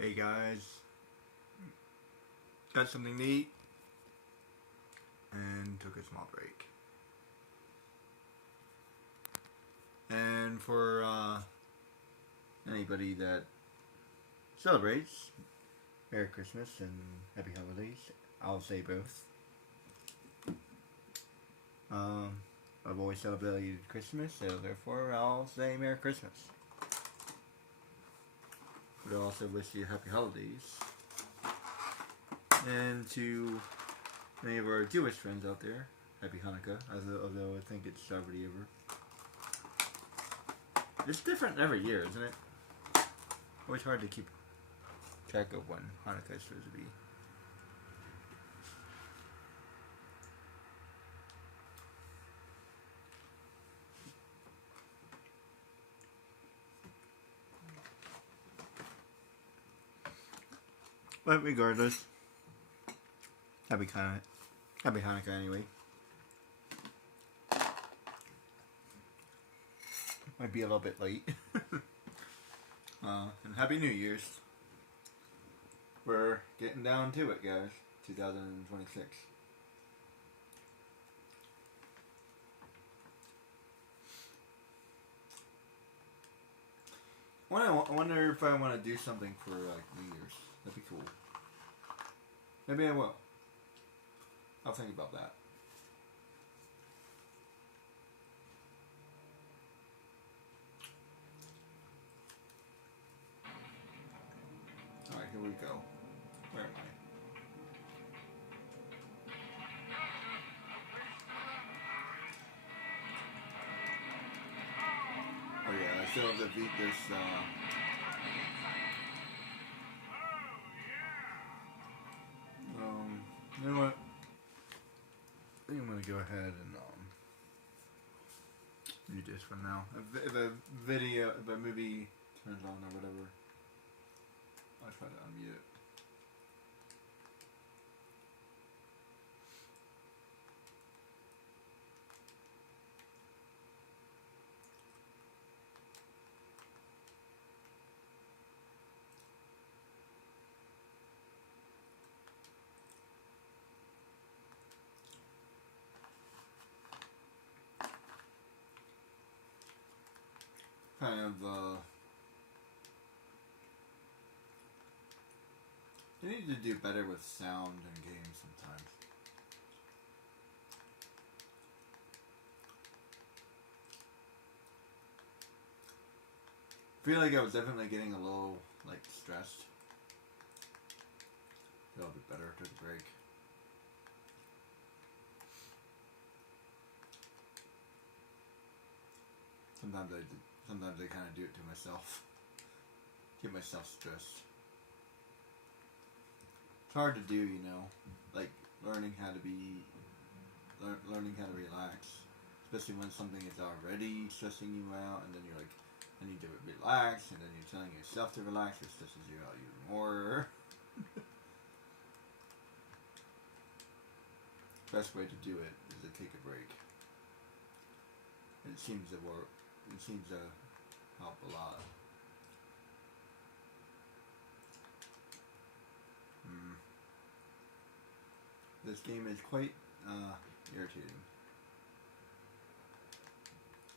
Hey guys, got something to eat and took a small break. And for anybody that celebrates, Merry Christmas and Happy Holidays. I'll say both. I've always celebrated Christmas, so therefore I'll say Merry Christmas. But I also wish you Happy Holidays. And to many of our Jewish friends out there, Happy Hanukkah, although I think it's already over. It's different every year, isn't it? Always hard to keep track of when Hanukkah is supposed to be. But regardless, Happy Hanukkah anyway. Might be a little bit late. And Happy New Year's. We're getting down to it, guys. 2026. I wonder if I want to do something for like New Year's. That'd be cool. Maybe I will. I'll think about that. Alright, here we go. Where am I? Oh yeah, I still have to beat this, you know what? I think I'm gonna go ahead and, do this for now. If a movie turns on or whatever, I'll try to unmute it. Kind of, they need to do better with sound in games sometimes. I feel like I was definitely getting a little, like, stressed. Feel a bit better, took a break. Sometimes I kind of do it to myself. Get myself stressed. It's hard to do, you know, like learning how to relax, especially when something is already stressing you out, and then you're like, I need to relax, and then you're telling yourself to relax, it stresses you out even more. Best way to do it is to take a break. It seems to work. It seems to help a lot. This game is quite irritating.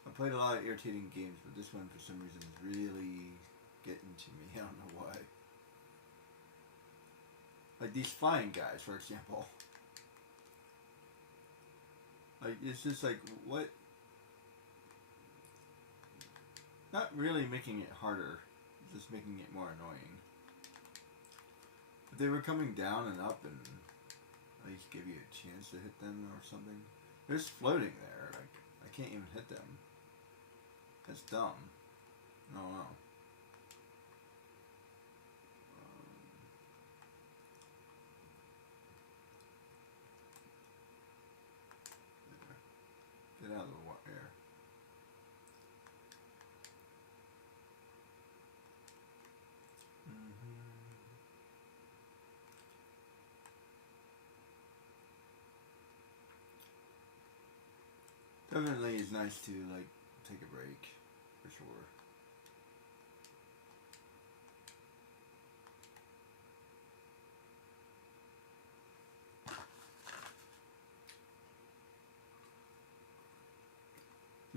I played a lot of irritating games, but this one for some reason is really getting to me. I don't know why. Like these flying guys, for example. Like, it's just like, what? Not really making it harder, just making it more annoying. If they were coming down and up and at least give you a chance to hit them or something. They're just floating there, like, I can't even hit them. That's dumb. I don't know. Get out of the air. Definitely is nice to, like, take a break, for sure.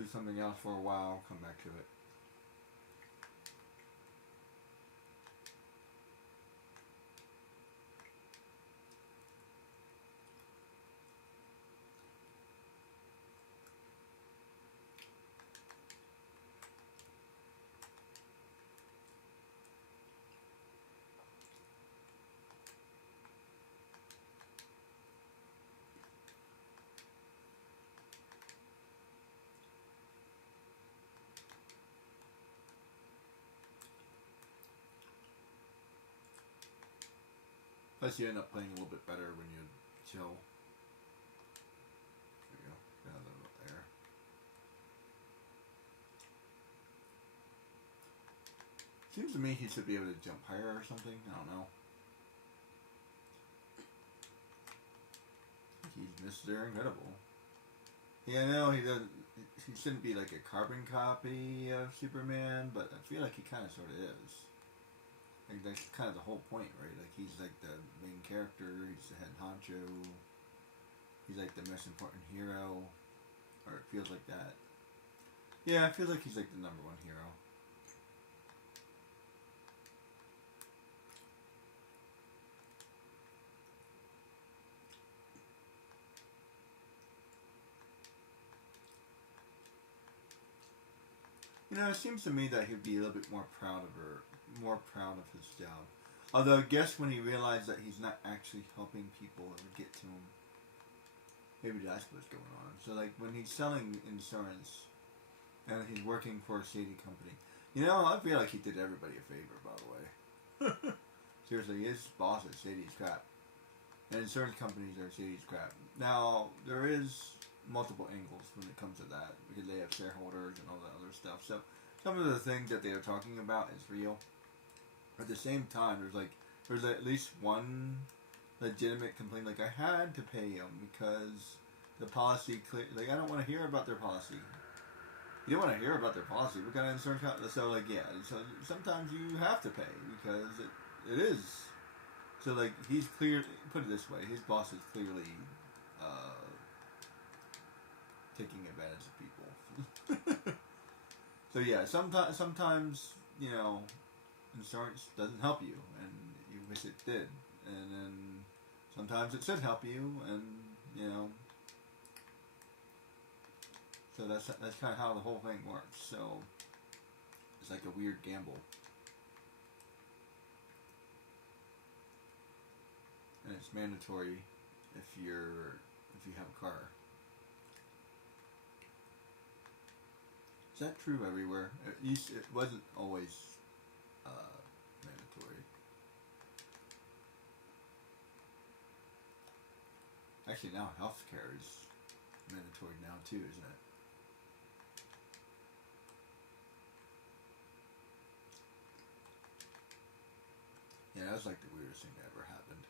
do something else for a while, come back to it. Plus, you end up playing a little bit better when you chill. There you go. Got a little air. Seems to me he should be able to jump higher or something. I don't know. He's Mr. Incredible. Yeah, no, he doesn't. He shouldn't be like a carbon copy of Superman, but I feel like he kind of sort of is. Like that's kind of the whole point, right? Like he's like the main character. He's the head honcho. He's like the most important hero, or it feels like that. Yeah, it feels like he's like the number one hero. You know, it seems to me that he'd be a little bit more proud of her, more proud of his job. Although, I guess when he realized that he's not actually helping people or get to him, maybe that's what's going on. So, like, when he's selling insurance and he's working for a shady company, you know, I feel like he did everybody a favor, by the way. Seriously, his boss is shady as crap. And insurance companies are shady as crap. Now, there is multiple angles when it comes to that because they have shareholders and all that other stuff. So some of the things that they are talking about is real. At the same time, there's at least one legitimate complaint. Like I had to pay them because the policy like I don't want to hear about their policy. You don't want to hear about their policy. What kind of insurance company? So like yeah. So sometimes you have to pay because it is. So like he's clear. Put it this way: his boss is clearly taking advantage of people. So yeah, sometimes you know, insurance doesn't help you, and you wish it did, and then sometimes it should help you, and you know, so that's kind of how the whole thing works. So it's like a weird gamble, and it's mandatory if you have a car. Is that true everywhere? At least it wasn't always mandatory. Actually, now healthcare is mandatory now too, isn't it? Yeah, that was like the weirdest thing that ever happened.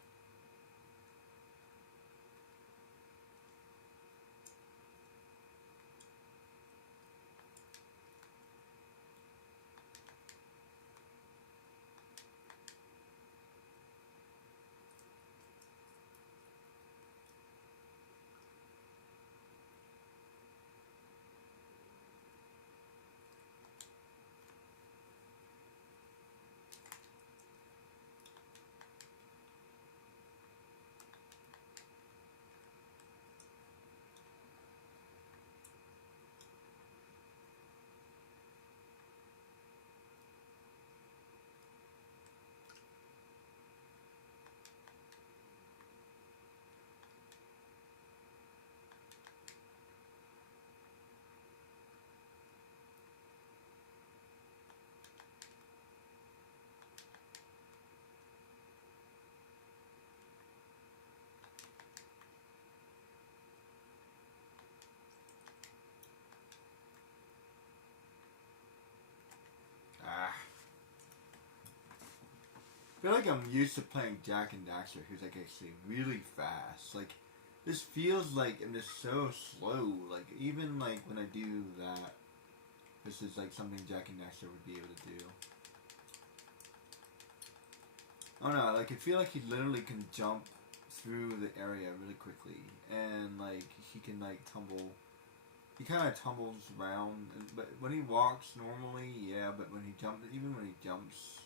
Ah. I feel like I'm used to playing Jak and Daxter, who's like actually really fast. Like, this feels like I'm just so slow. Like, even like when I do that, this is like something Jak and Daxter would be able to do. I don't know, like I feel like he literally can jump through the area really quickly, and like he can like tumble he kind of tumbles around, but when he walks normally, yeah. But when he jumps, even when he jumps,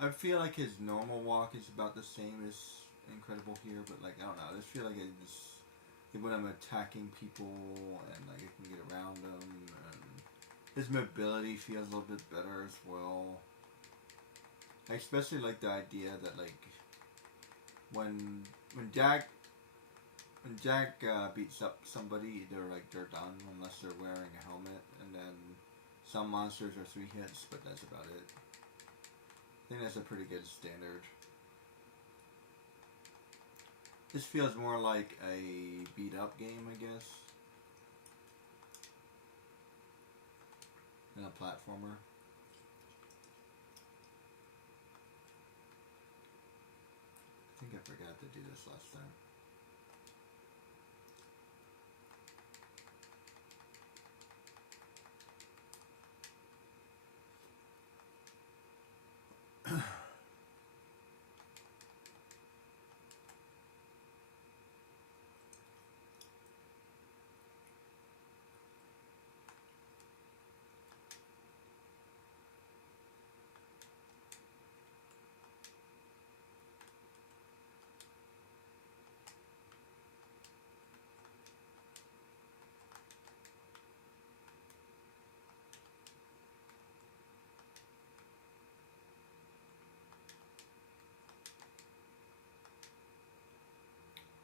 I feel like his normal walk is about the same as Incredible here. But like I don't know, I just feel like when I'm attacking people and like I can get around them, and his mobility feels a little bit better as well. I especially like the idea that like when when Jack beats up somebody, they're done unless they're wearing a helmet, and then some monsters are 3 hits, but that's about it. I think that's a pretty good standard. This feels more like a beat up game, I guess, than a platformer. I think I forgot to do this last time.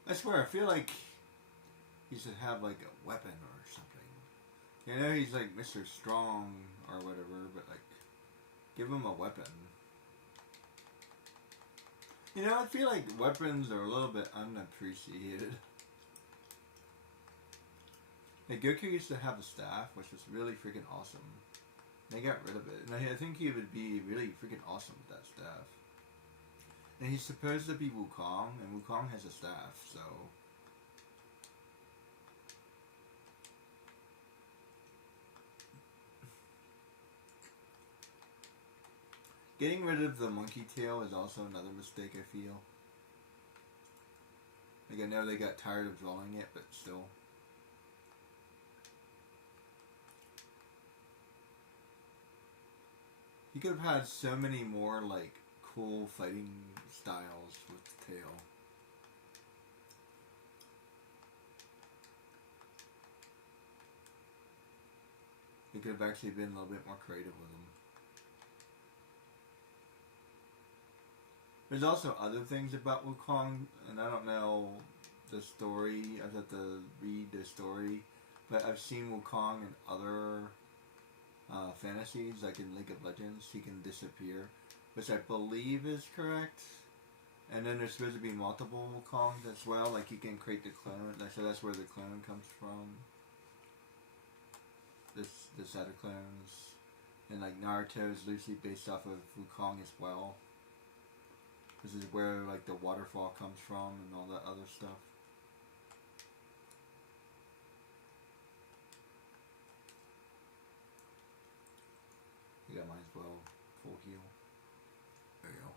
I swear, I feel like he should have like a weapon or something. You know, he's like Mr. Strong or whatever, but like, give him a weapon. You know, I feel like weapons are a little bit unappreciated. Like, Goku used to have a staff, which was really freaking awesome. They got rid of it, and I think he would be really freaking awesome with that staff. And he's supposed to be Wukong, and Wukong has a staff, so... Getting rid of the monkey tail is also another mistake, I feel. Like, I know they got tired of drawing it, but still. You could have had so many more, like, cool fighting styles with the tail. You could have actually been a little bit more creative with them. There's also other things about Wukong, and I don't know the story. I'd have to read the story, but I've seen Wukong in other fantasies, like in League of Legends. He can disappear, which I believe is correct. And then there's supposed to be multiple Wukongs as well, like you can create the clone. So that's where the clone comes from. This set of clones, and like Naruto is loosely based off of Wukong as well. This is where like the waterfall comes from and all that other stuff. Yeah, might as well full heal. There you go.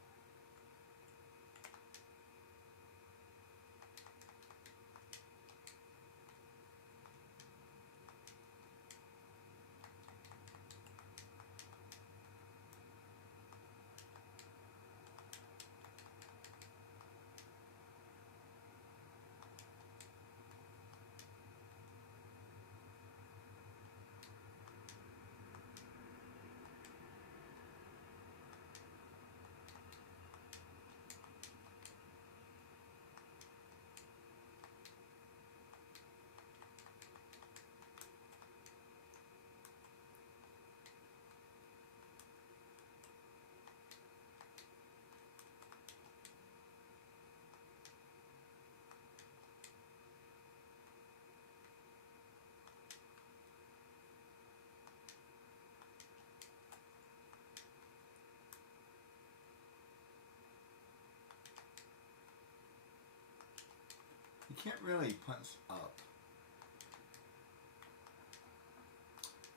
You can't really punch up.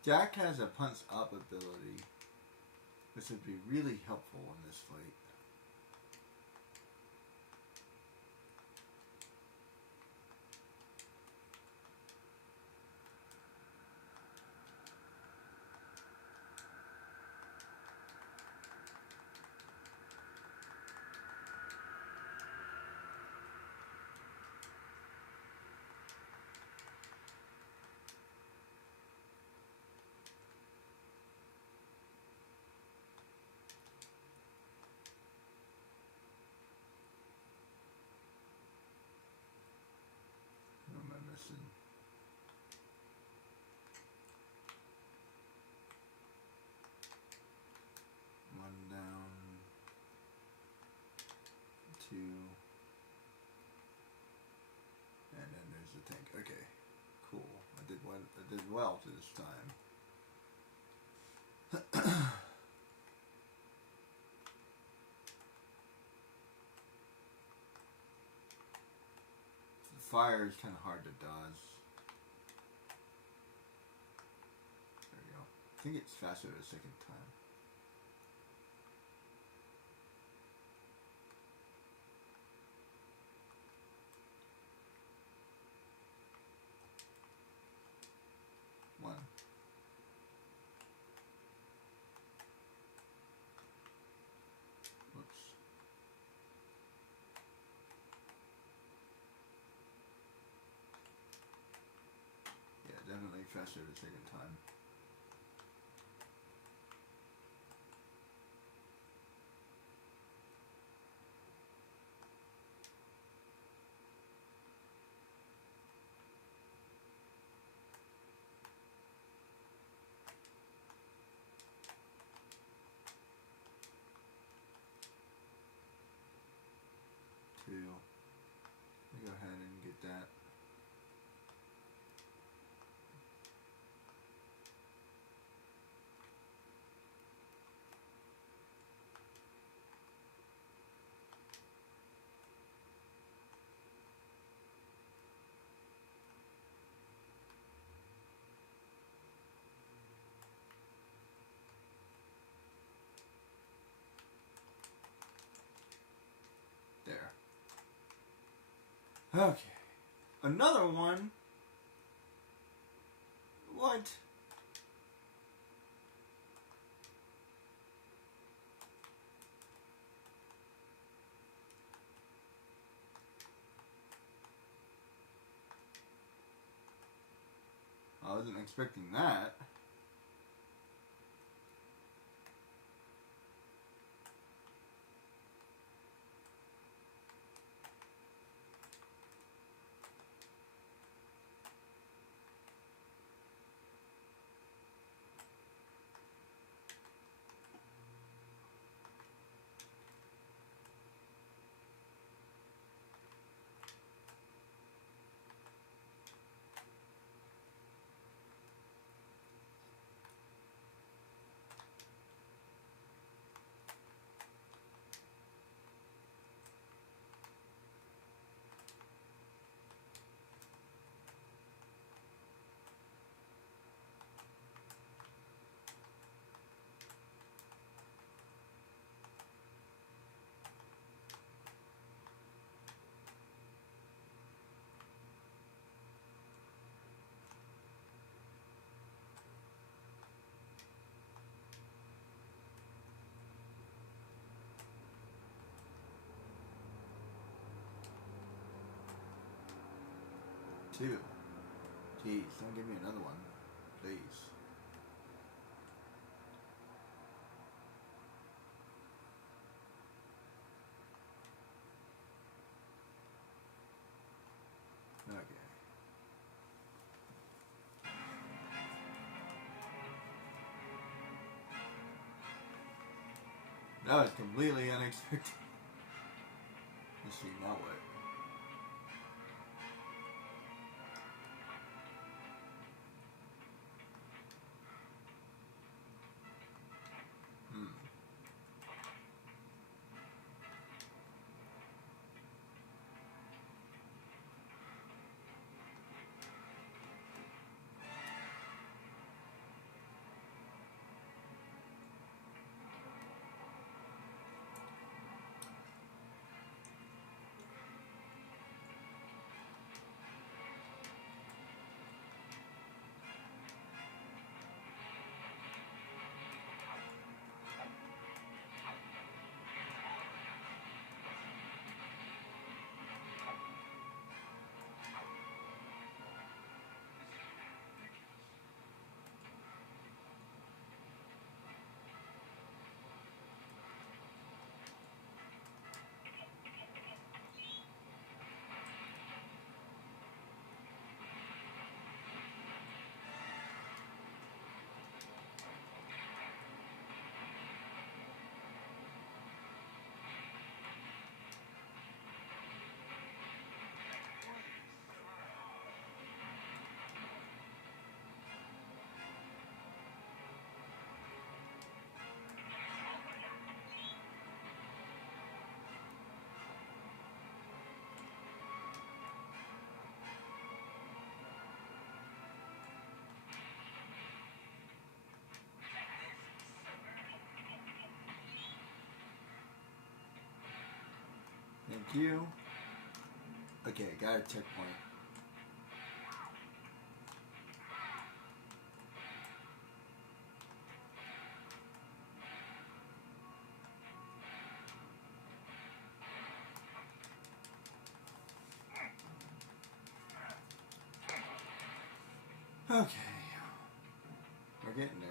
Jack has a punch up ability, which would be really helpful in this fight. well to this time. The fire is kind of hard to dodge. There we go. I think it's faster the second time. One. Whoops. Yeah, definitely faster the second time. Two. Let me go ahead and get that. There. Okay. Another one? What? I wasn't expecting that. Two. Jeez, don't give me another one. Please. Okay. That was completely unexpected. Let's see, now what? you. Okay, got a checkpoint. Okay. We're getting there.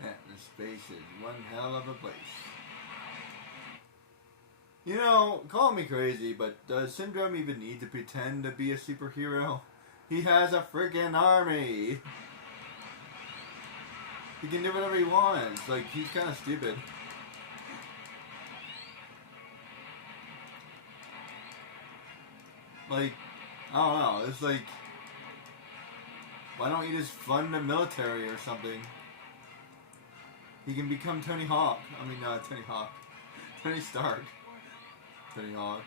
Man, this space is one hell of a place. You know, call me crazy, but does Syndrome even need to pretend to be a superhero? He has a freaking army! He can do whatever he wants. Like, he's kind of stupid. Like, I don't know. It's like, why don't you just fund the military or something? He can become Tony Hawk. I mean, Tony Hawk. Tony Stark. Tony Hawk.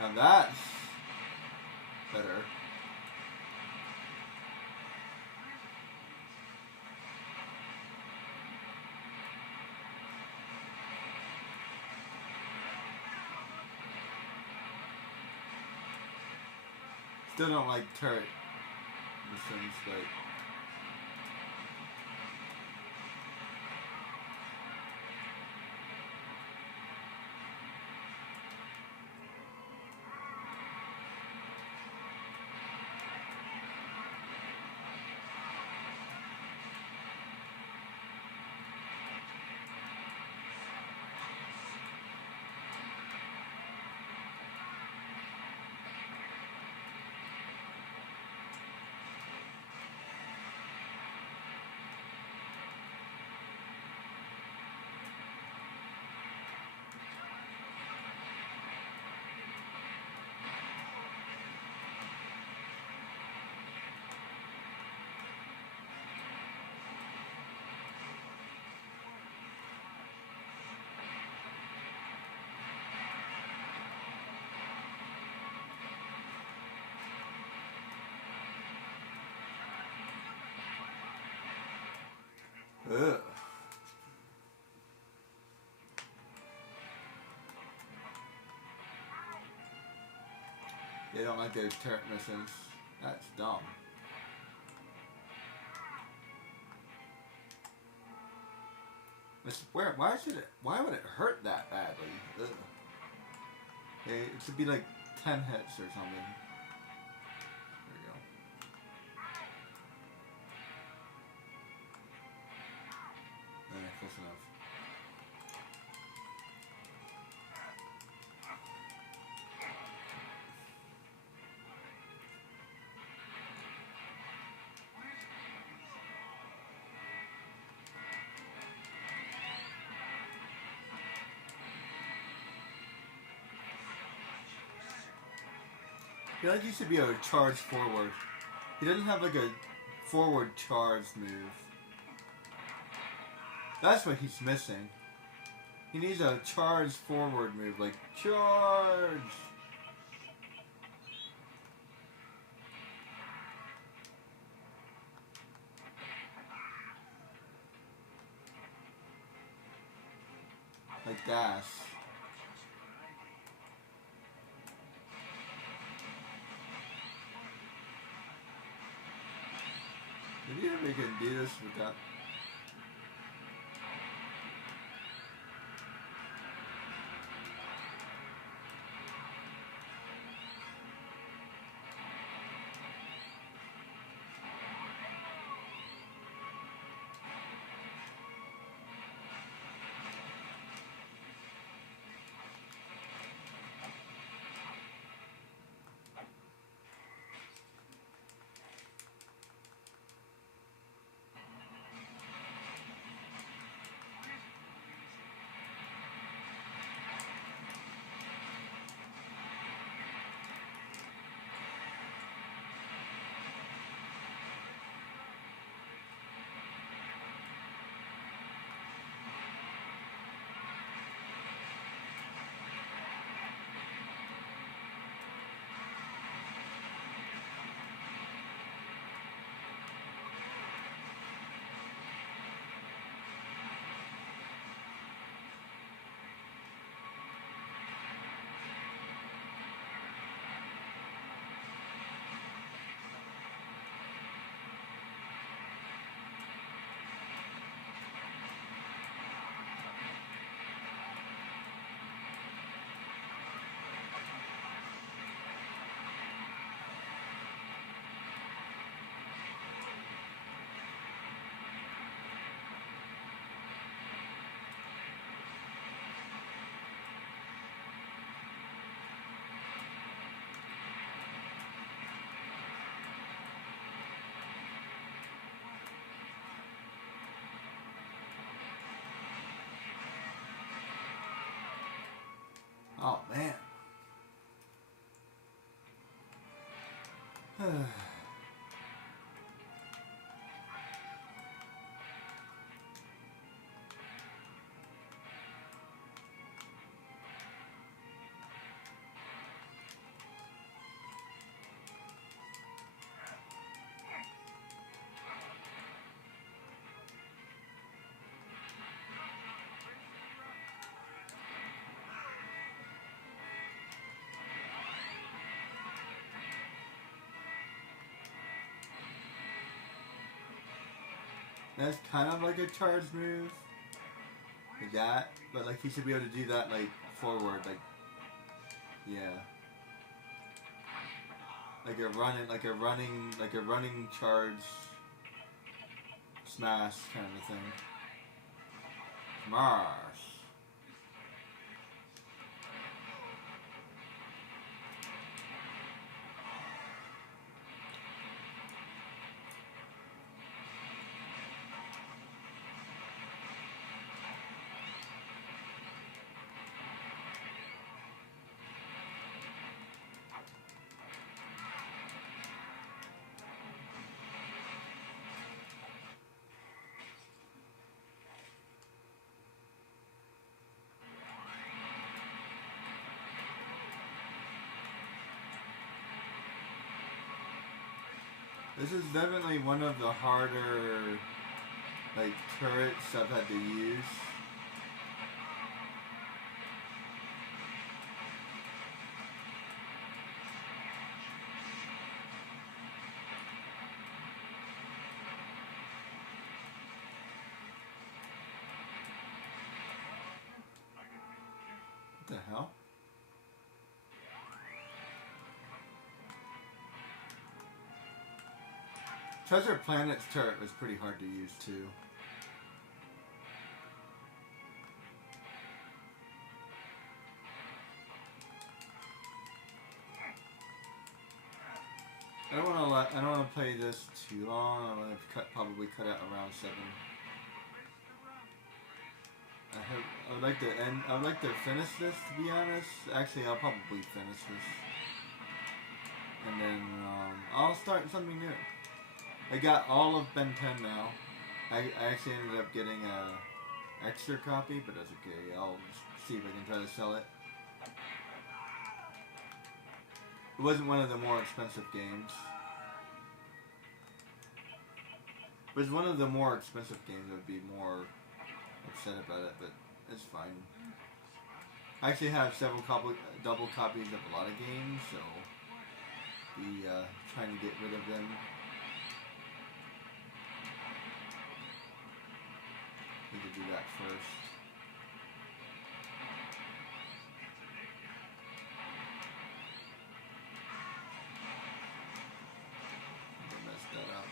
Now that's better. Still don't like turret missions, but ugh. They don't like those turret missions. That's dumb. Why would it hurt that badly? Ugh. Okay, it should be like 10 hits or something. There we go. Close enough. I feel like he should be able to charge forward. He doesn't have like a forward charge move. That's what he's missing. He needs a charge forward move, like charge! Like dash. Maybe we can do this without... man. That's kind of like a charge move. Like that. But like he should be able to do that like forward, like yeah. Like a running charge smash kind of thing. Smash. This is definitely one of the harder, like, turrets I've had to use. What the hell? Treasure Planet's turret was pretty hard to use too. I don't want to play this too long. I'm gonna probably cut out around 7. I would like to end. I would like to finish this. To be honest, actually, I'll probably finish this, and then I'll start something new. I got all of Ben 10 now. I actually ended up getting a extra copy, but that's okay. I'll see if I can try to sell it. It wasn't one of the more expensive games. If it was one of the more expensive games, I would be more upset about it, but it's fine. I actually have several double copies of a lot of games, so be trying to get rid of them. Need to do that first. I messed that up.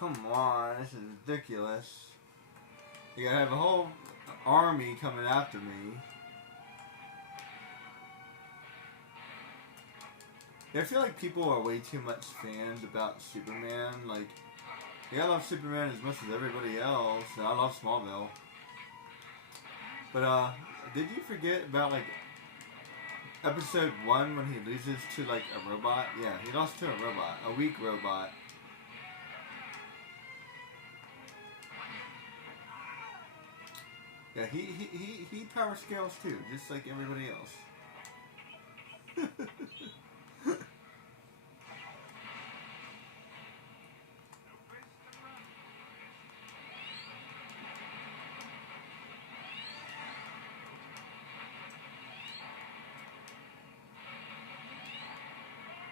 Come on, this is ridiculous. You gotta have a whole army coming after me. I feel like people are way too much fans about Superman. Like, yeah, I love Superman as much as everybody else, and I love Smallville. But did you forget about like episode 1 when he loses to like a robot? Yeah, he lost to a robot, a weak robot. Yeah, he power scales too, just like everybody else.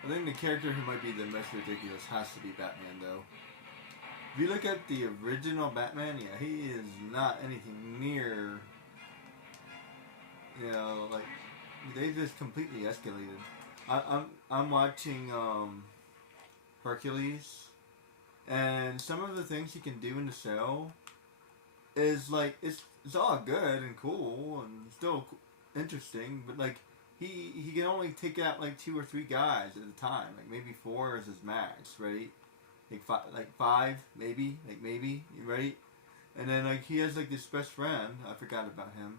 I think the character who might be the most ridiculous has to be Batman, though. If you look at the original Batman, yeah, he is not anything near, like, they just completely escalated. I'm watching Hercules, and some of the things he can do in the show is like it's all good and cool and still interesting, but like he can only take out like 2 or 3 guys at a time, like maybe 4 is his max, right? Like five, maybe, right? And then like he has like this best friend, I forgot about him,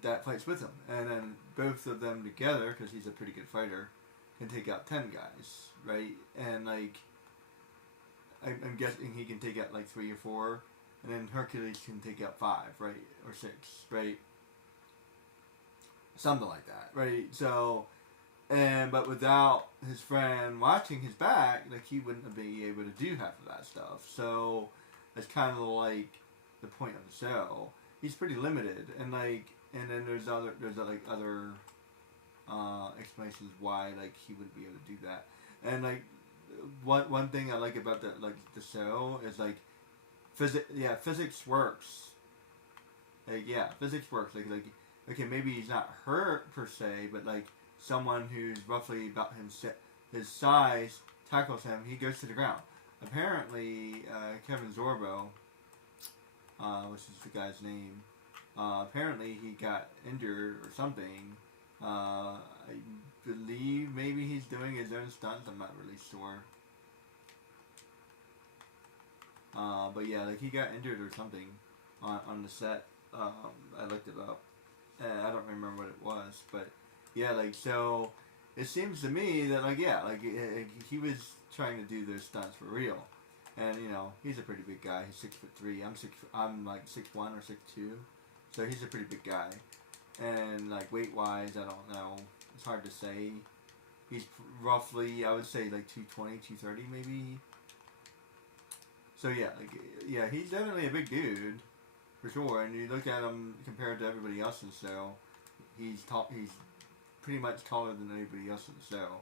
that fights with him, and then both of them together, because he's a pretty good fighter, can take out 10 guys, right? And like I'm guessing he can take out like 3 or 4, and then Hercules can take out 5, right, or 6, right? Something like that, right? So, but without his friend watching his back, like he wouldn't be able to do half of that stuff. So that's kind of like the point of the show. He's pretty limited, and then there's other explanations why like he wouldn't be able to do that. And like one thing I like about the show is like physics works. Physics works. Like okay, maybe he's not hurt per se, but like someone who's roughly about his size tackles him, he goes to the ground. Apparently, Kevin Sorbo, which is the guy's name, apparently he got injured or something. I believe maybe he's doing his own stunts. I'm not really sure. But yeah, like he got injured or something on the set. I looked it up. I don't remember what it was, but yeah, like so, it seems to me that like he was trying to do those stunts for real, and he's a pretty big guy. He's 6'3". I'm like 6'1" or 6'2", so he's a pretty big guy. And like weight wise, I don't know. It's hard to say. He's roughly, I would say like 220, 230 maybe. So yeah, he's definitely a big dude. For sure, and you look at him compared to everybody else in the show, he's pretty much taller than anybody else in the show,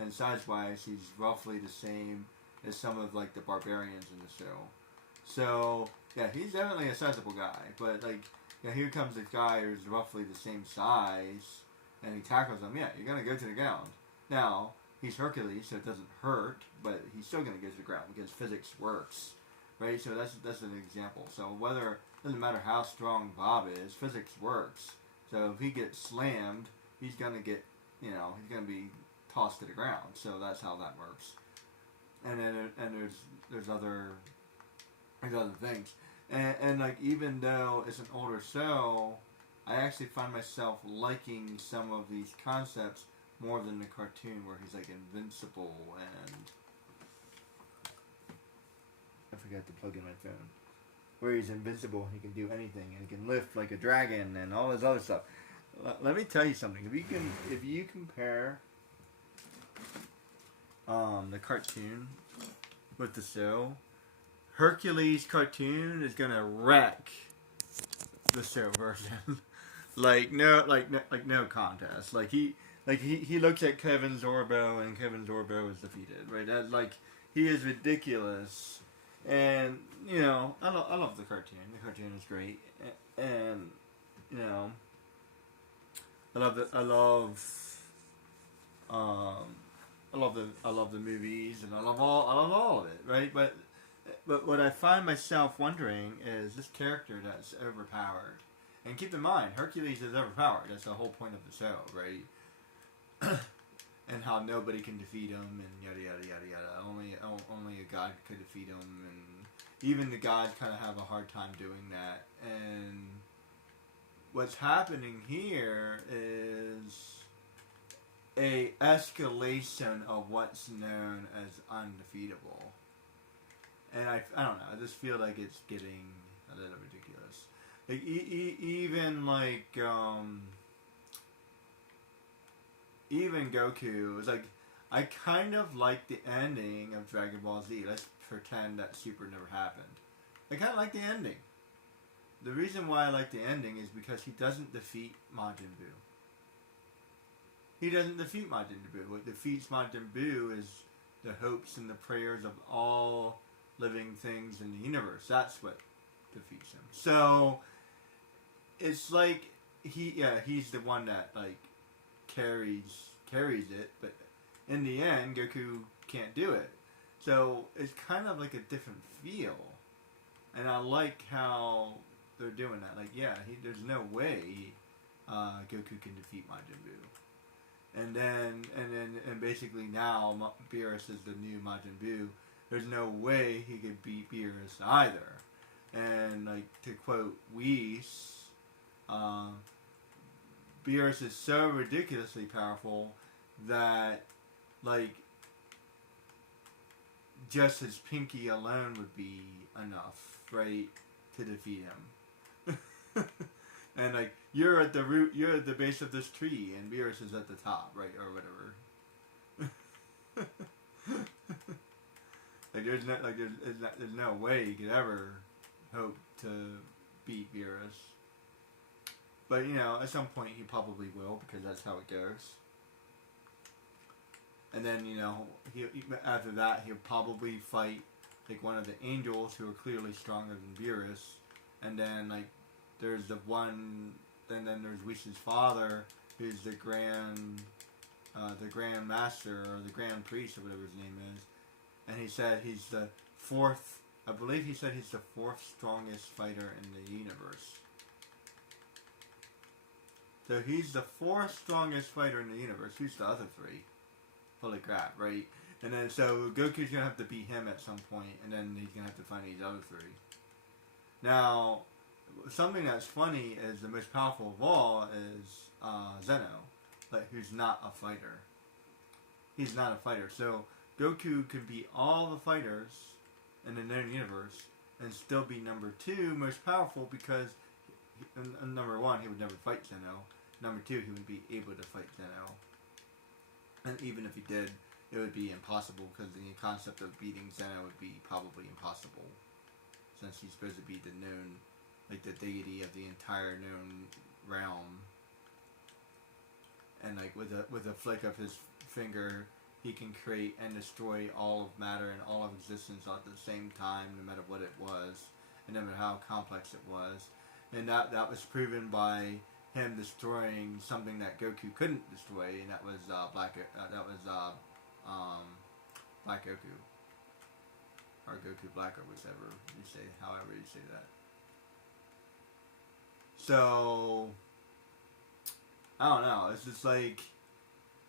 and size-wise, he's roughly the same as some of like the barbarians in the show. So yeah, he's definitely a sizable guy. But like, here comes this guy who's roughly the same size, and he tackles him. Yeah, you're gonna go to the ground. Now he's Hercules, so it doesn't hurt, but he's still gonna go to the ground because physics works, right? So that's an example. So doesn't matter how strong Bob is, physics works. So if he gets slammed, he's gonna get, he's gonna be tossed to the ground. So that's how that works. And then there's other things, and like even though it's an older show, I actually find myself liking some of these concepts more than the cartoon where he's like invincible and I forgot to plug in my phone. Where he's invincible, he can do anything, and he can lift like a dragon and all this other stuff. Let me tell you something. If you compare the cartoon with the show, Hercules cartoon is gonna wreck the show version. no contest. He looks at Kevin Sorbo, and Kevin Sorbo is defeated. Right? That he is ridiculous. And I love the cartoon. The cartoon is great, and I love the movies, and I love all of it, right? But what I find myself wondering is this character that's overpowered. And keep in mind, Hercules is overpowered. That's the whole point of the show, right? and how nobody can defeat him, and yada yada yada yada. Only a god could defeat him, and even the gods kind of have a hard time doing that. And what's happening here is a escalation of what's known as undefeatable. And I don't know. I just feel like it's getting a little ridiculous. Like even like even Goku is like, I kind of like the ending of Dragon Ball Z. Let's pretend that Super never happened. I kind of like the ending. The reason why I like the ending is because he doesn't defeat Majin Buu. He doesn't defeat Majin Buu. What defeats Majin Buu is the hopes and the prayers of all living things in the universe. That's what defeats him. So it's like he's the one that like carries it, but in the end Goku can't do it. So it's kind of like a different feel. And I like how they're doing that. Like, there's no way Goku can defeat Majin Buu. And basically now Beerus is the new Majin Buu. There's no way he could beat Beerus either. And like to quote Whis, Beerus is so ridiculously powerful that like just his pinky alone would be enough, right, to defeat him. And like, you're at the root, you're at the base of this tree, and Beerus is at the top, right, or whatever. Like there's no way you could ever hope to beat Beerus. But at some point he probably will, because that's how it goes. And then he after that he'll probably fight like one of the angels who are clearly stronger than Beerus. And then like there's the one, and then there's Whis' father, who's the grand master, or the grand priest, or whatever his name is. And he said he's the fourth. I believe he said he's the fourth strongest fighter in the universe. So he's the fourth strongest fighter in the universe. Who's the other three? Holy crap, right? And then so Goku's gonna have to beat him at some point, and then he's gonna have to find these other three. Now, something that's funny is the most powerful of all is Zeno, like, who's not a fighter. He's not a fighter. So Goku could beat all the fighters in the known universe and still be number 2 most powerful, because number 1, he would never fight Zeno. Number 2, he wouldn't be able to fight Zeno. And even if he did, it would be impossible, because the concept of beating Zeno would be probably impossible, since he's supposed to be the known, like the deity of the entire known realm. And like with a flick of his finger, he can create and destroy all of matter and all of existence at the same time, no matter what it was, and no matter how complex it was. And that was proven by him destroying something that Goku couldn't destroy, and that was Black Goku, or Goku Black, or whichever you say, however you say that. So I don't know. It's just like,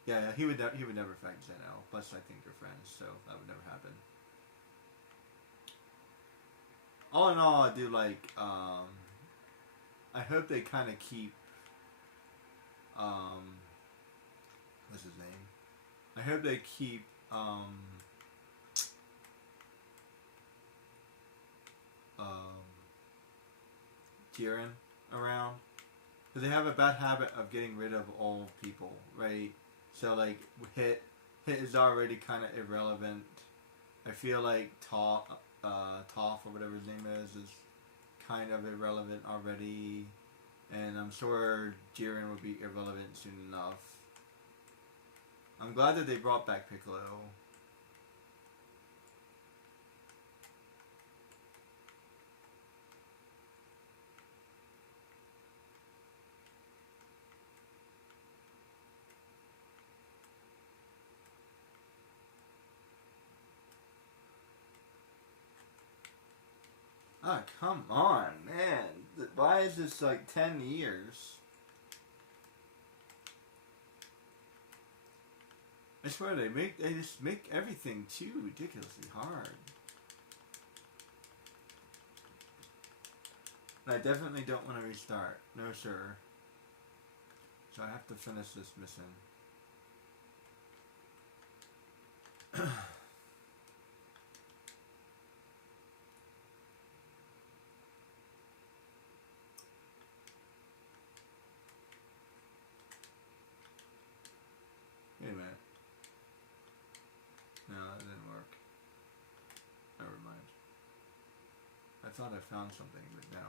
he would never fight Zeno. Plus, I think they're friends, so that would never happen. All in all, I do like. I hope they kind of keep. What's his name? I hope they keep. Jiren around. Because they have a bad habit of getting rid of old people, right? So, like, Hit is already kind of irrelevant. I feel like Toph, or whatever his name is kind of irrelevant already. And I'm sure Jiren will be irrelevant soon enough. I'm glad that they brought back Piccolo. Ah, come on, man. Why is this like 10 years? I swear they just make everything too ridiculously hard. And I definitely don't want to restart. No sir. So I have to finish this mission. Wait a minute. No, that didn't work. Never mind. I thought I found something, but no.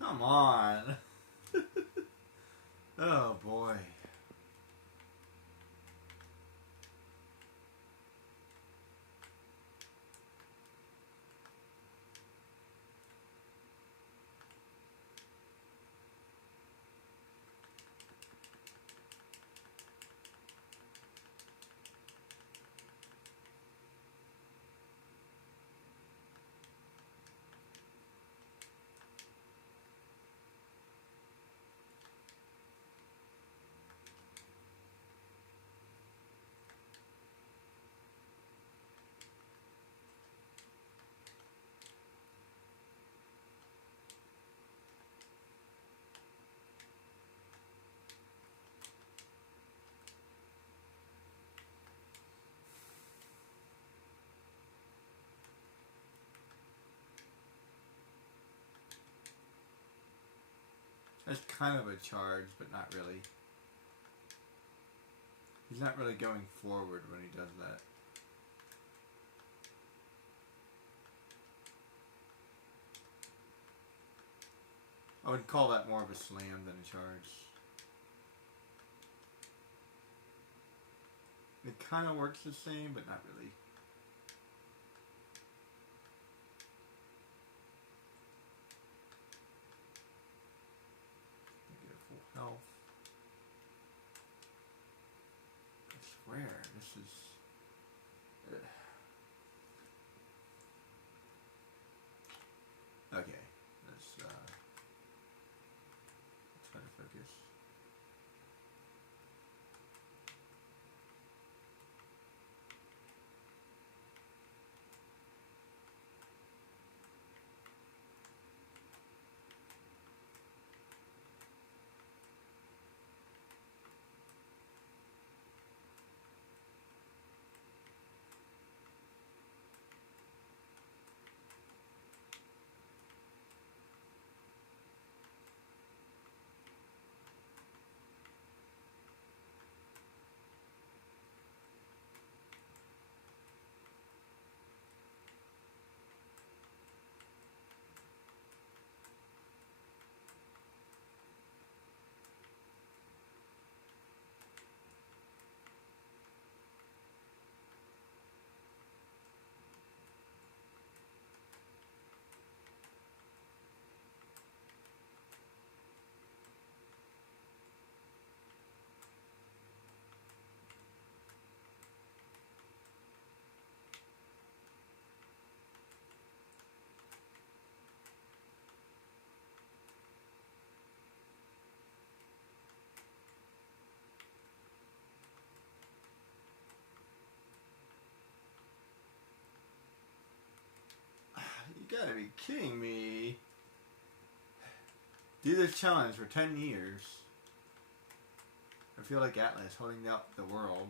Come on. Oh boy. That's kind of a charge, but not really. He's not really going forward when he does that. I would call that more of a slam than a charge. It kind of works the same, but not really. Get a full health. I swear, this is... Okay, let's try to focus. gotta be kidding me. Do this challenge for 10 years. I feel like Atlas holding out the world.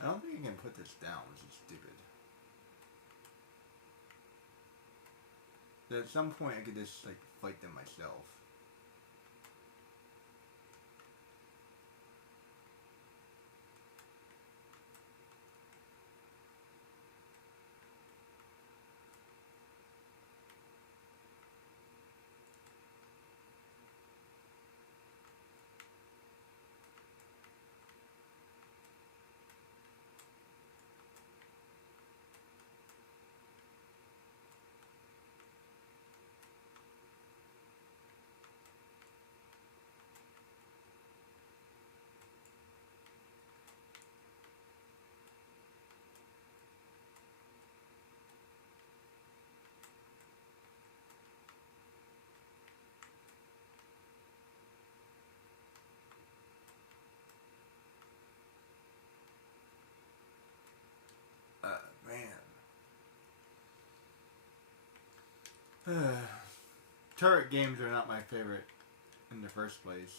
I don't think I can put this down, which is stupid. At some point I could just like fight them myself. Man. Turret games are not my favorite in the first place.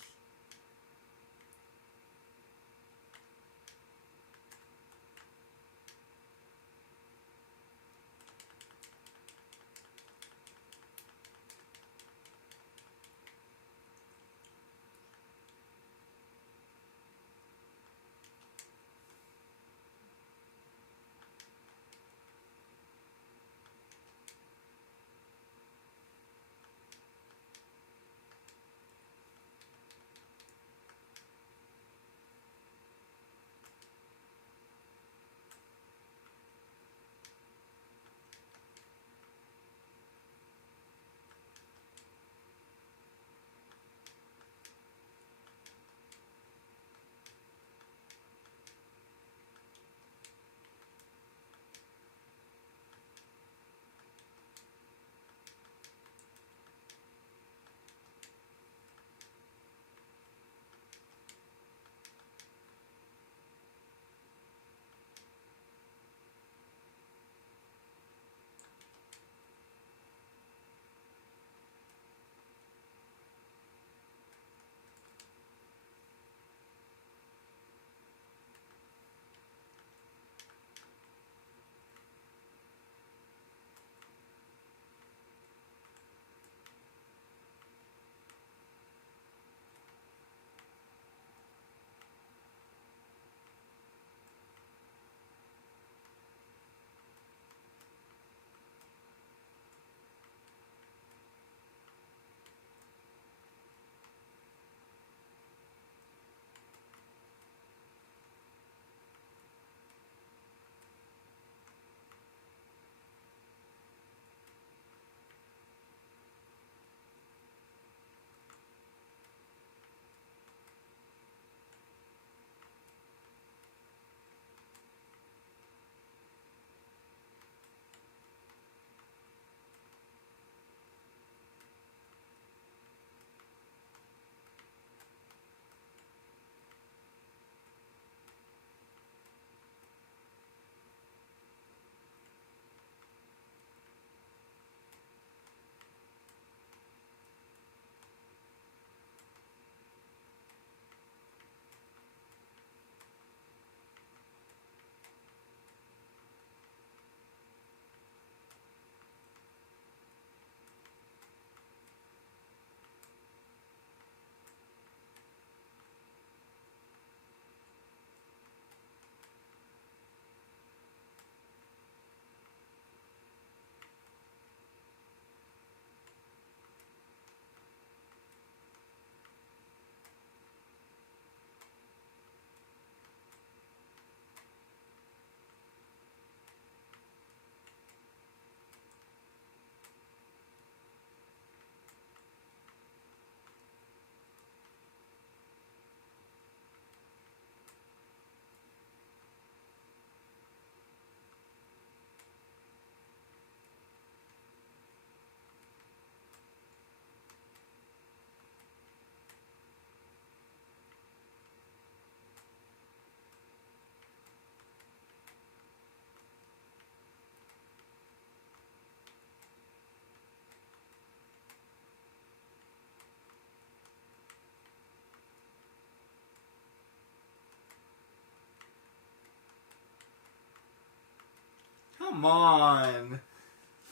Come on.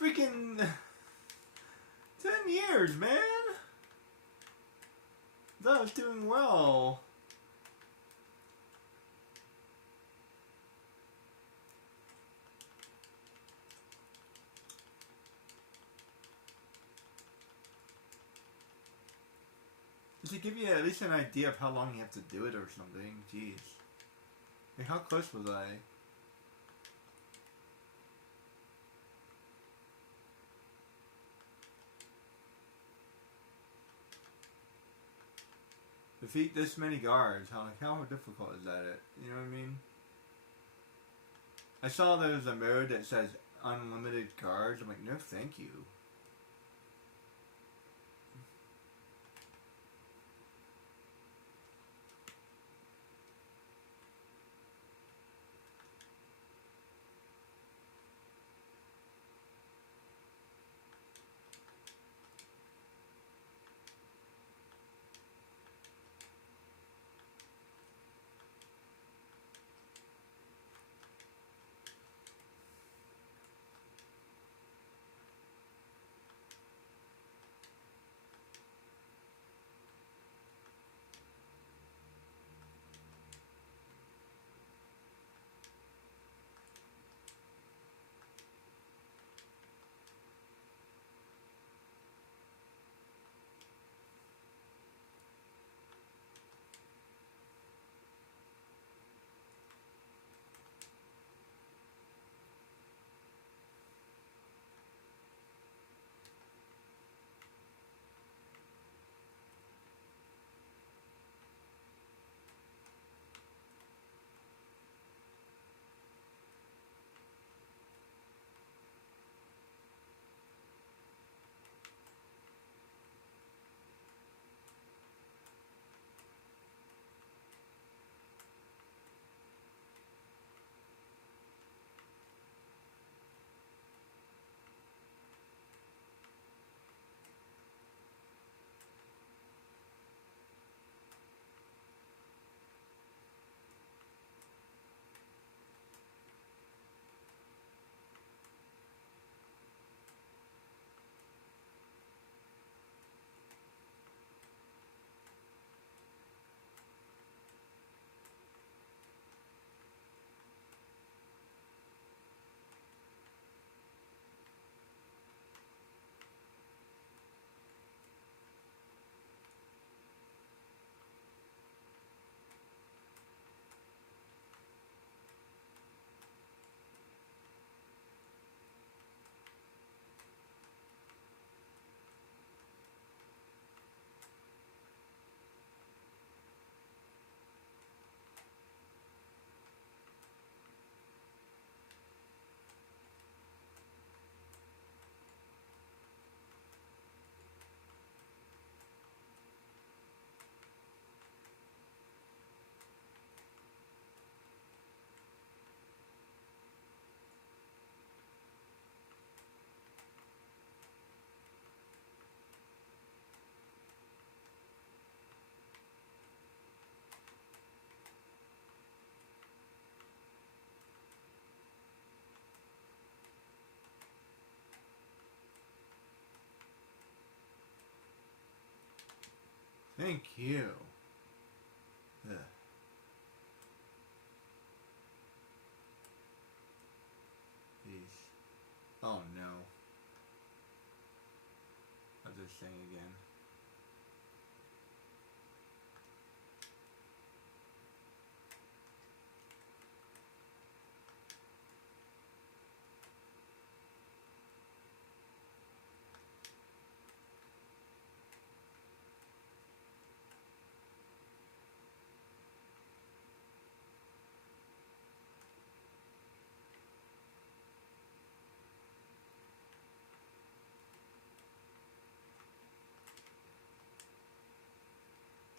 Freaking 10 years, man. That was doing well. Just to give you at least an idea of how long you have to do it or something. Jeez. Like, how close was I? Defeat this many guards. How difficult is that? You know what I mean? I saw there's a mode that says unlimited guards. I'm like, no thank you. Thank you. Ugh. Jeez. Oh no. I'll just sing again.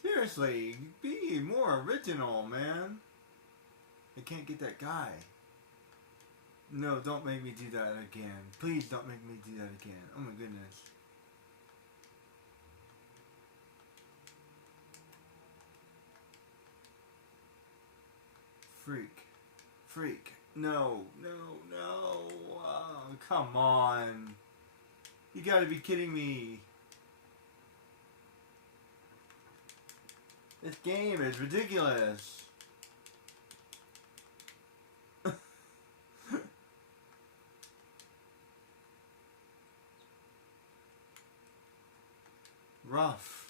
Seriously, be more original, man. I can't get that guy. No, don't make me do that again. Please don't make me do that again. Oh my goodness. Freak. Freak. No, no, no. Oh, come on. You gotta be kidding me. This game is ridiculous. Rough.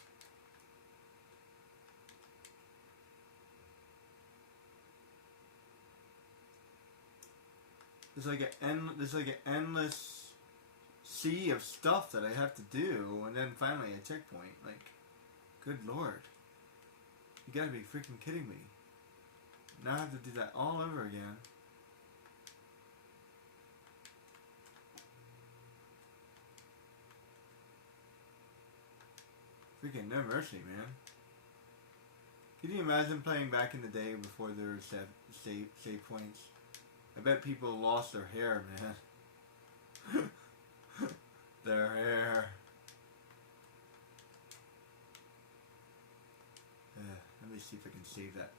There's like an endless sea of stuff that I have to do, and then finally a checkpoint. Like, good lord. You gotta be freaking kidding me. Now I have to do that all over again. Freaking no mercy, man. Can you imagine playing back in the day before there were save points? I bet people lost their hair, man. Their hair. Let me see if I can save that.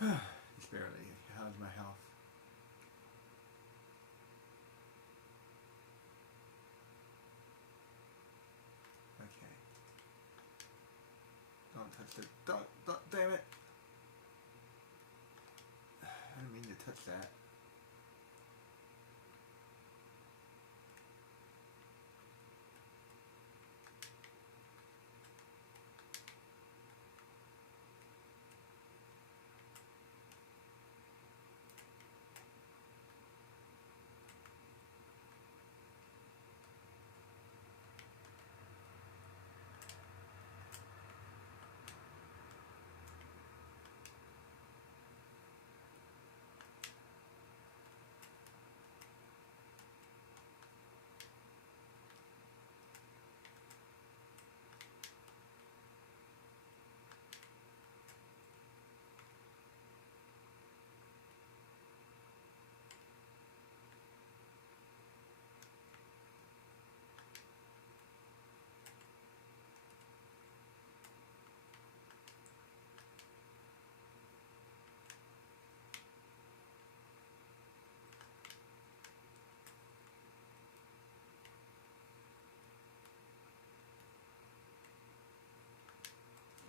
Just barely. How's my health? Okay. Don't touch it. Don't, damn it. I didn't mean to touch that.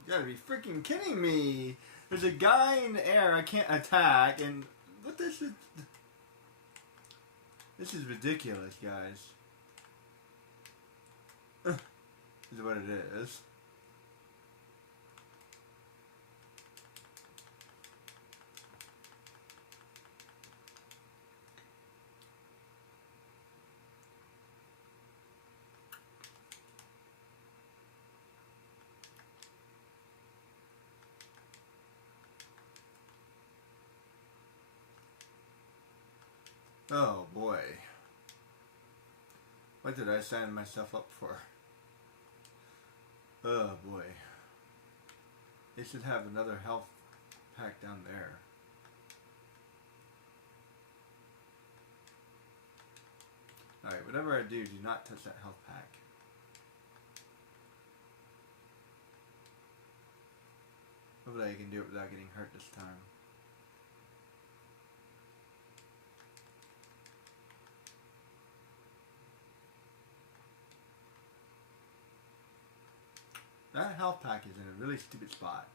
You gotta be freaking kidding me. There's a guy in the air I can't attack, and what this is... This is ridiculous, guys. This is what it is. Oh boy. What did I sign myself up for? Oh boy. They should have another health pack down there. Alright, whatever I do not touch that health pack. Hopefully I can do it without getting hurt this time. That health pack is in a really stupid spot.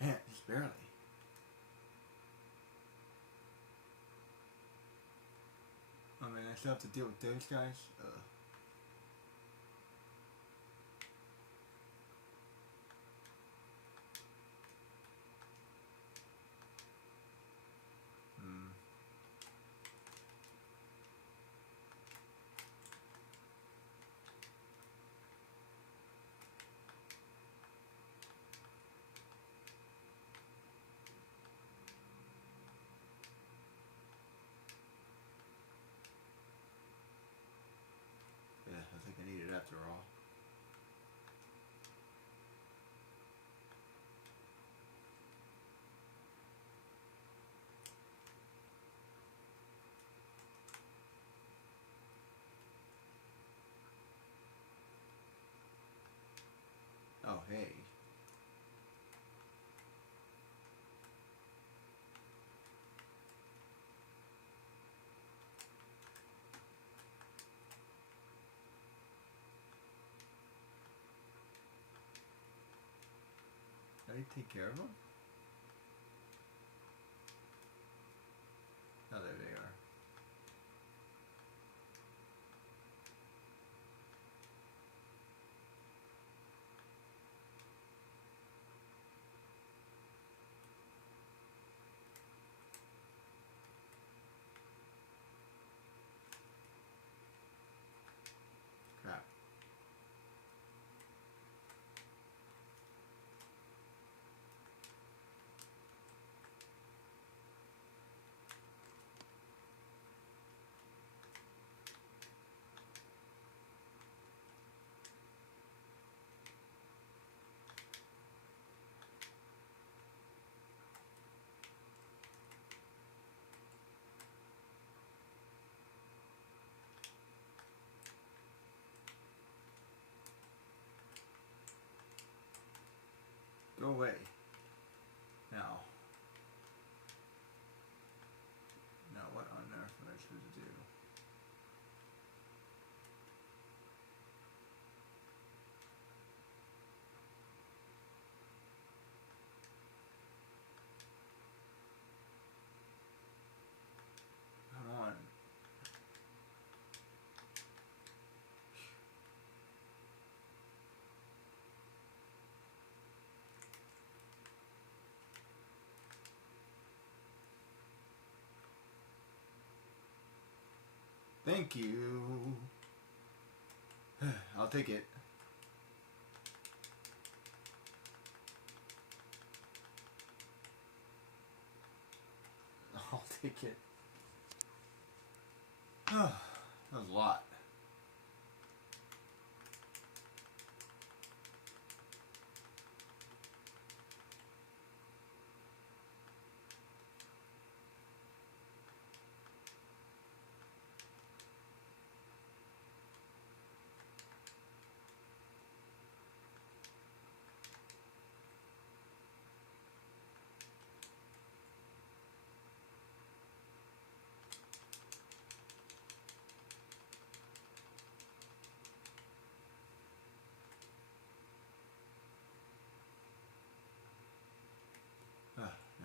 Man, just barely. Oh man, I still have to deal with those guys? Yeah, I think I need it after all. Oh, hey. Did I take care of them? Oh, there they are. Crap. away. Now, what on earth am I supposed to do? Come on. Thank you. I'll take it. I'll take it. That was a lot.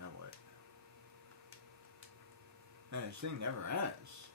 Now what? Man, this thing never ends.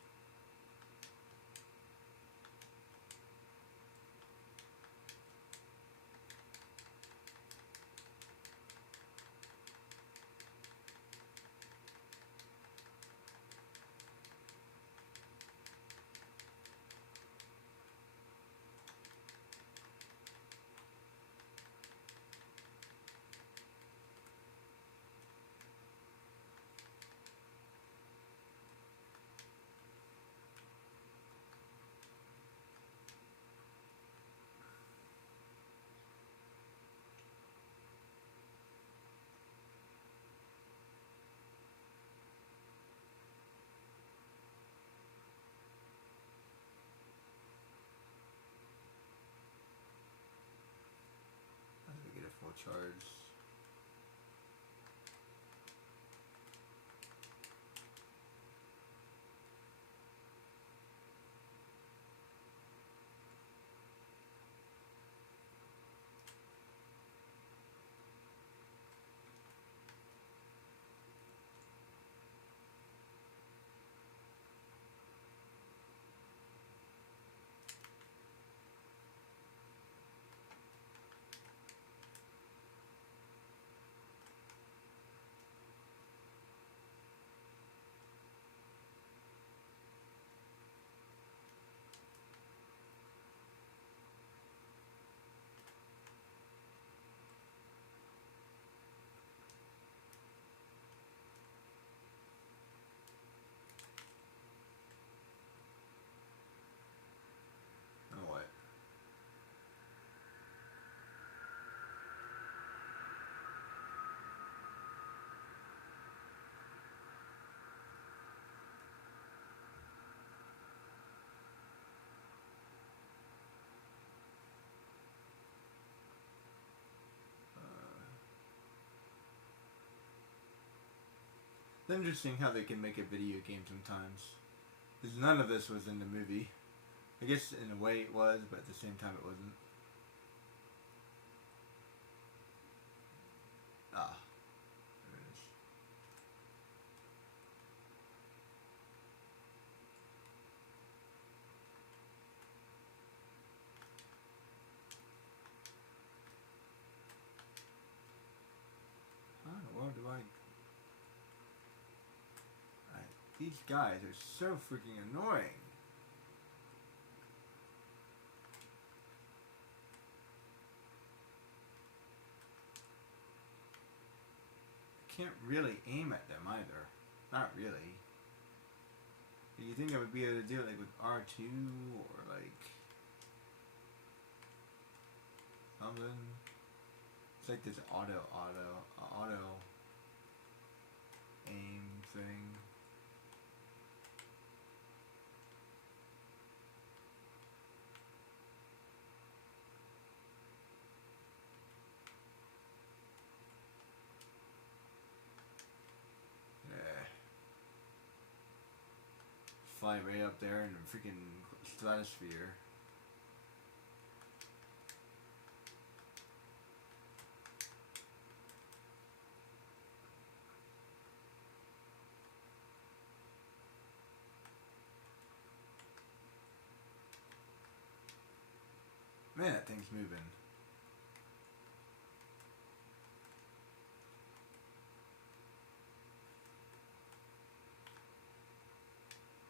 How do we get a full charge? Now what? It's interesting how they can make a video game sometimes. Because none of this was in the movie. I guess in a way it was, but at the same time it wasn't. Ah, there it is. How in the world do I... These guys are so freaking annoying. Can't really aim at them either. Not really. You think I would be able to do it like with R2 or like something? It's like this auto aim thing. fly right up there in the freaking stratosphere. Man, that thing's moving.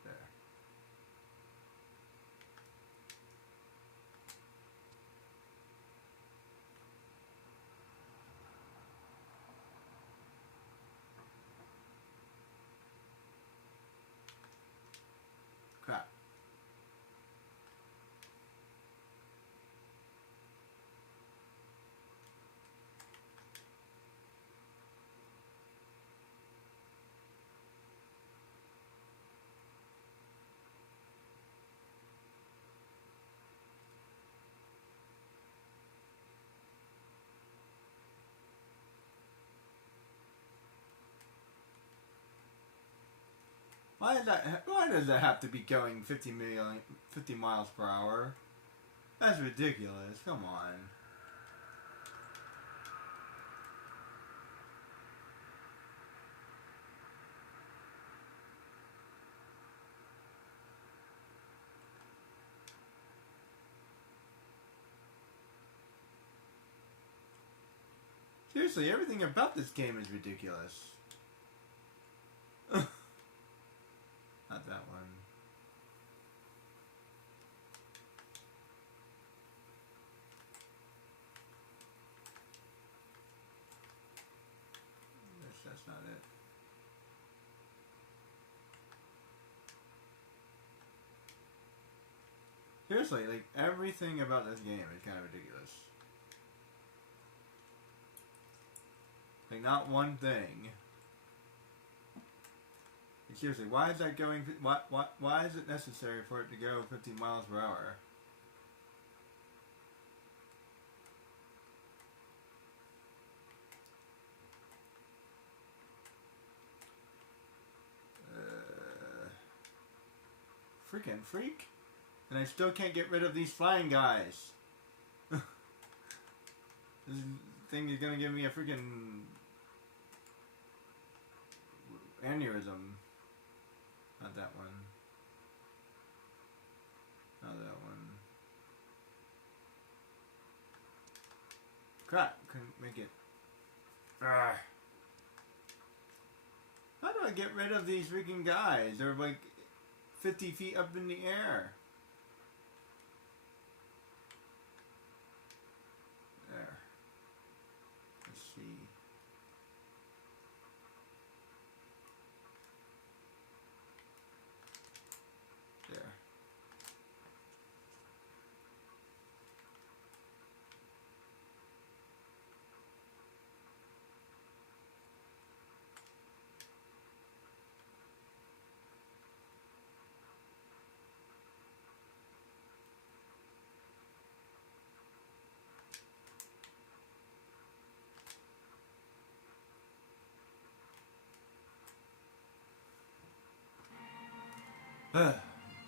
There. Crap. Why does that have to be going 50 miles per hour? That's ridiculous. Come on. Seriously, everything about this game is ridiculous. Not that one. That's not it. Seriously, like, everything about this game is kind of ridiculous. Like, not one thing. Like, seriously, why is that going... Why is it necessary for it to go 50 miles per hour? Freaking freak. And I still can't get rid of these flying guys. This thing is gonna give me a freaking aneurysm. Not that one. Not that one. Crap, couldn't make it. Arrgh. How do I get rid of these freaking guys? They're like 50 feet up in the air. There. Let's see. There.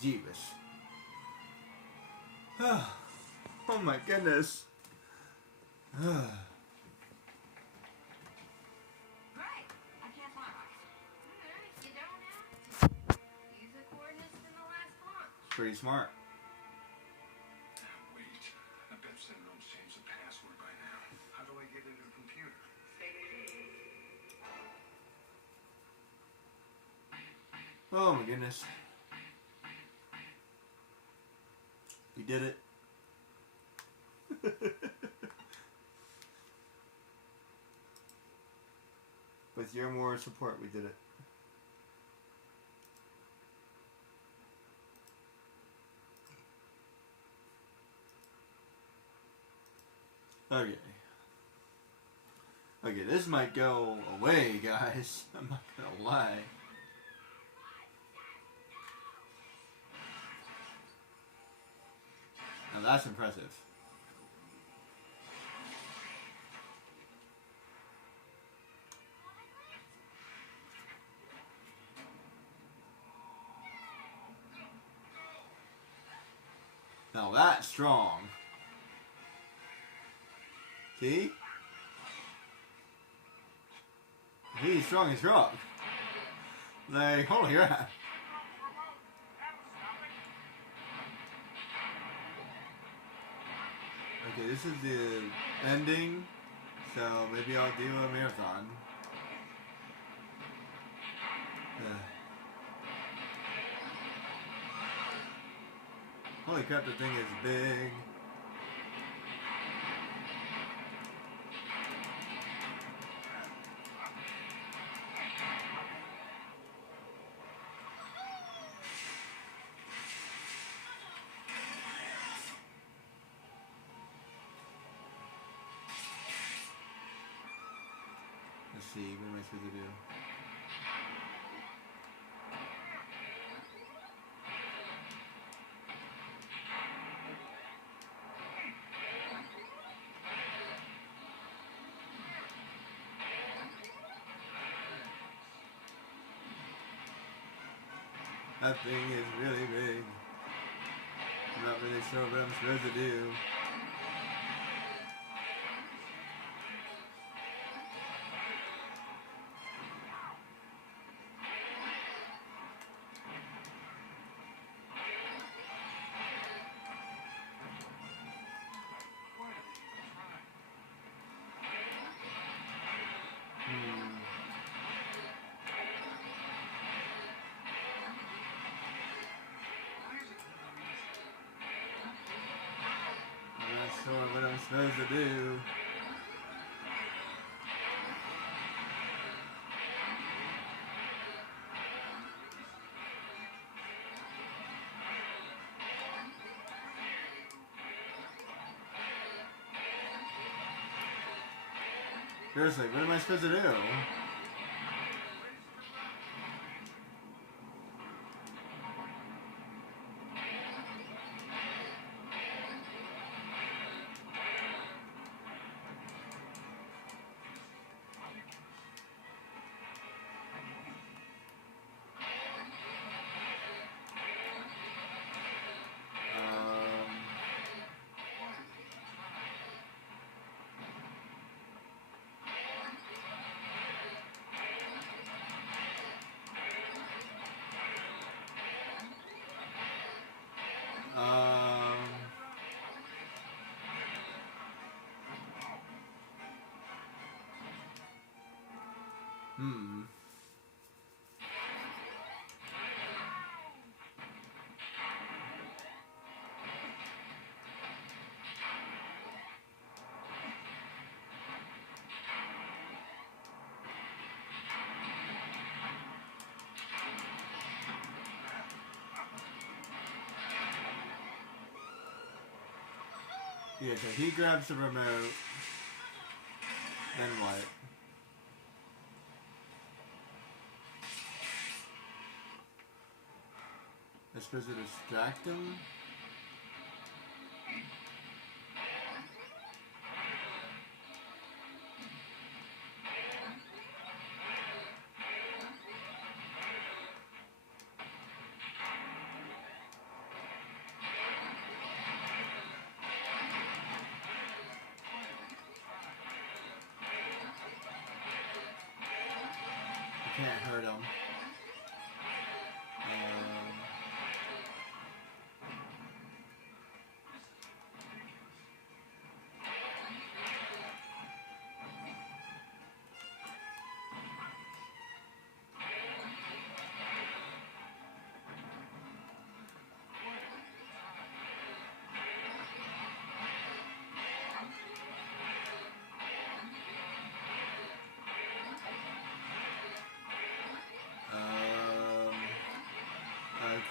Jeebus. Oh my goodness. Great! I can't fly. Alright, you don't have to. Use the coordinates from the last launch. Pretty smart. Wait, I bet Syndrome's changed the password by now. How do I get into the computer? Oh my goodness. We did it. With your more support, we did it. Okay. Okay, this might go away, guys. I'm not gonna lie. Now that's impressive. Now that's strong. See? He's strong as rock. Like, holy crap. Okay, this is the ending, so maybe I'll do a marathon. Holy crap, the thing is big. Let's see, what am I supposed to do? That thing is really big. I'm not really sure what I'm supposed to do. I'm not sure what I'm supposed to do. Seriously, what am I supposed to do? Yeah, so he grabs the remote. Then what? I'm supposed to distract him? Can't hurt him.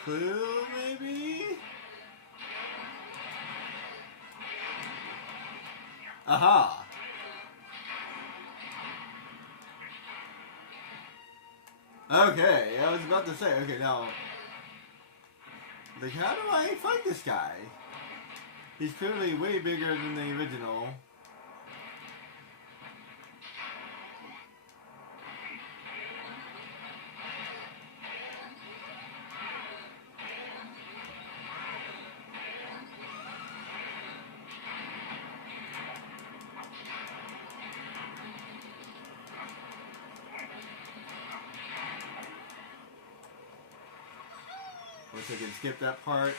Clue, maybe? Aha! Okay, I was about to say, okay, now, like, how do I fight this guy? He's clearly way bigger than the original. Wish I could skip that part.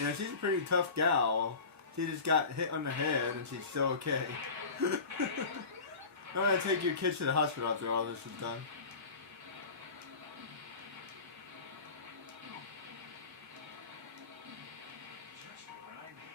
Yeah, she's a pretty tough gal. She just got hit on the head and she's still okay. Don't want to take your kids to the hospital after all this is done. Just what I need.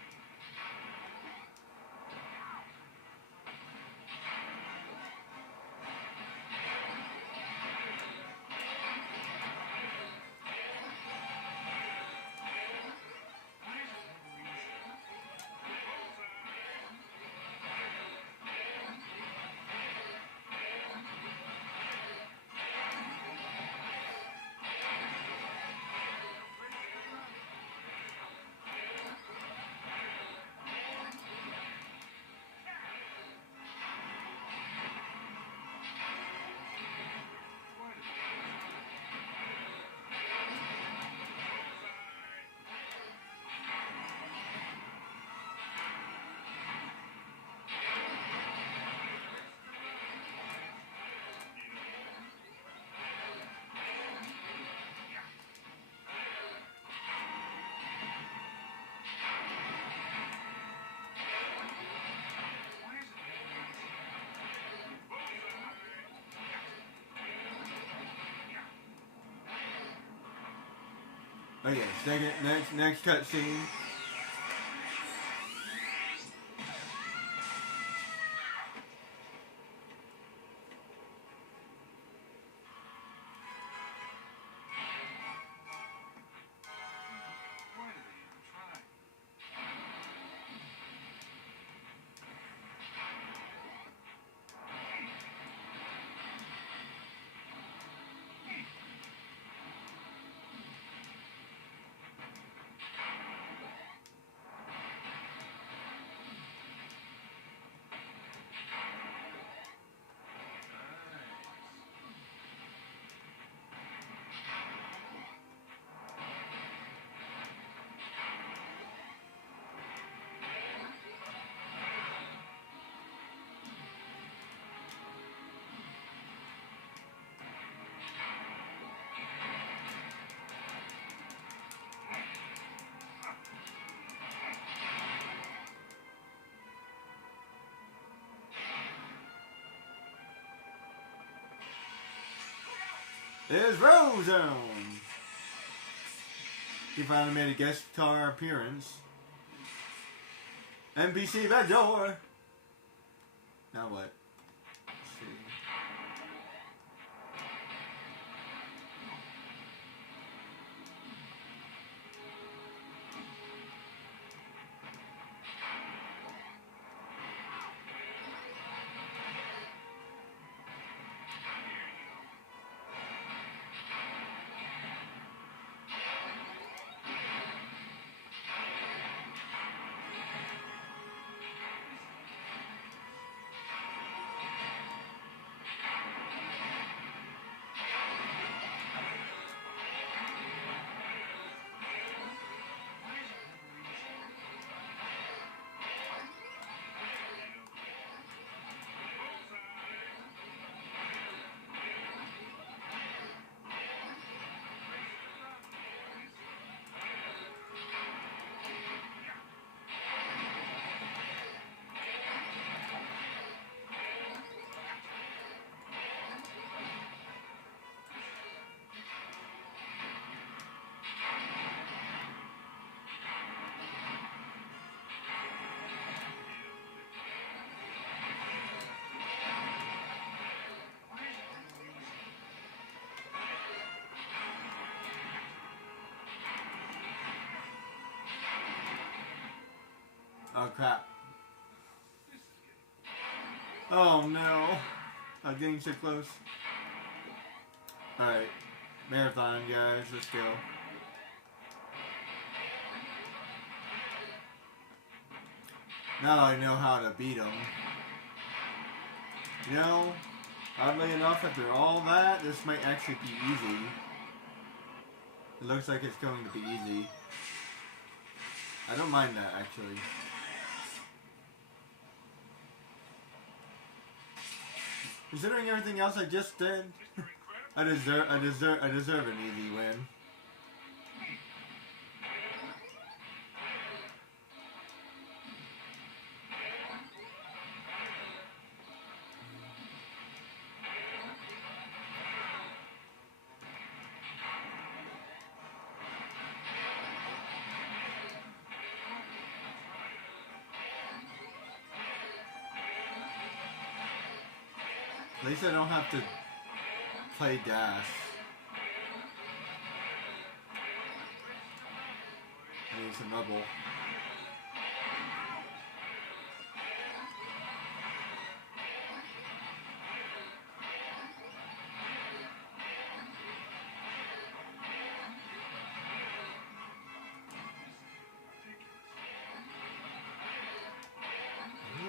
Okay, second, next cutscene. Why did they even try? There's Frozone! He finally made a guest star appearance. NPC back door! Now what? Let's see. Oh crap. Oh no. I'm getting so close. Alright. Marathon, guys. Let's go. Now I know how to beat him. You know, oddly enough, after all that, this might actually be easy. It looks like it's going to be easy. I don't mind that, actually. Considering everything else I just did, Mr. Incredible. I deserve an easy win. At least I don't have to play dash. I need some rubble.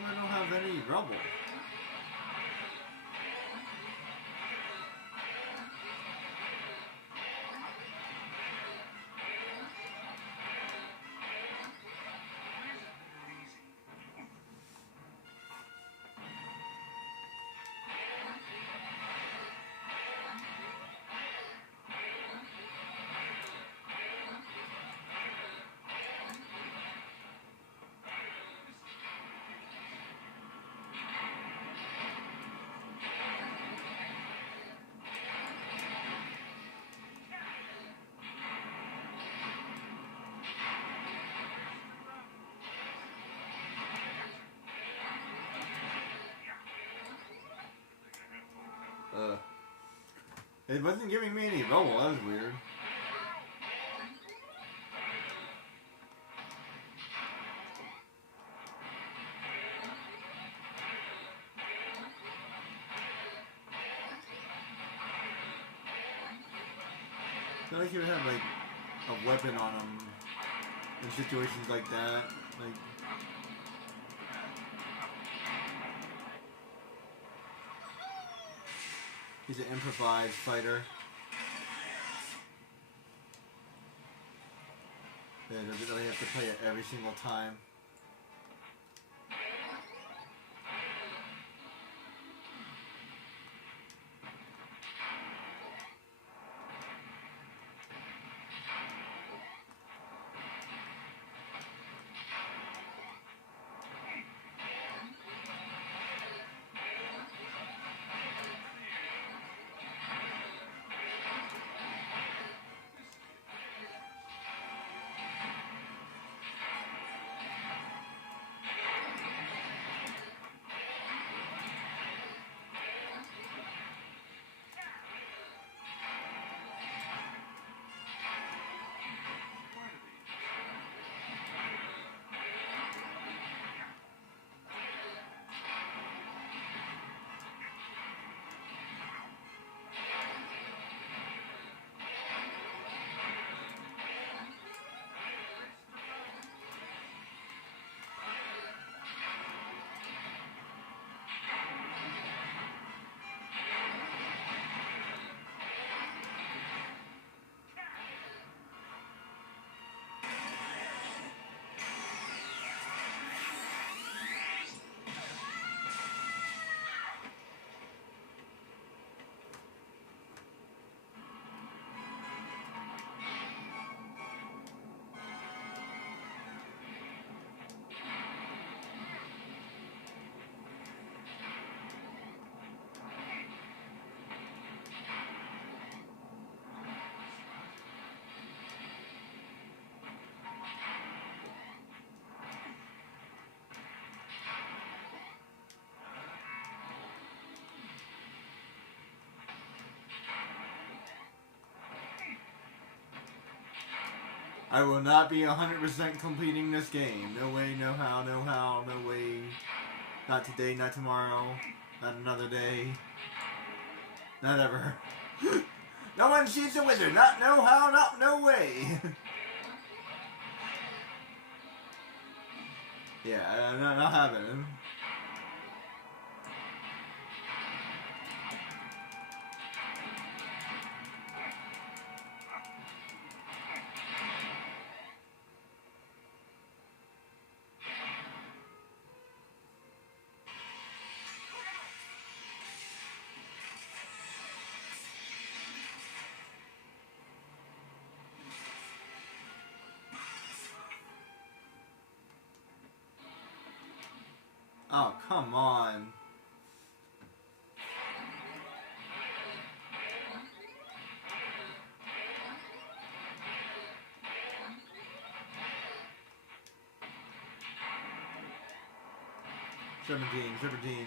I don't have any rubble. It wasn't giving me any rubble, that was weird. I feel like he would have like a weapon on him in situations like that. Like he's an improvised fighter. They doesn't really have to play it every single time. I will not be 100% completing this game. No way, no how, no how, no way. Not today, not tomorrow, not another day. Not ever. No one sees the wizard. Not no how, not no way. Yeah, not happening. Come on. Seventeen.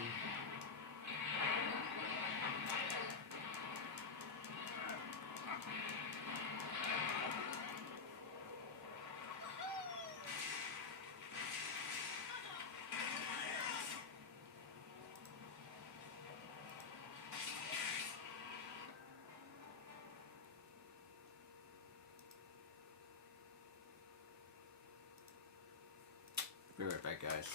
Be right back, guys.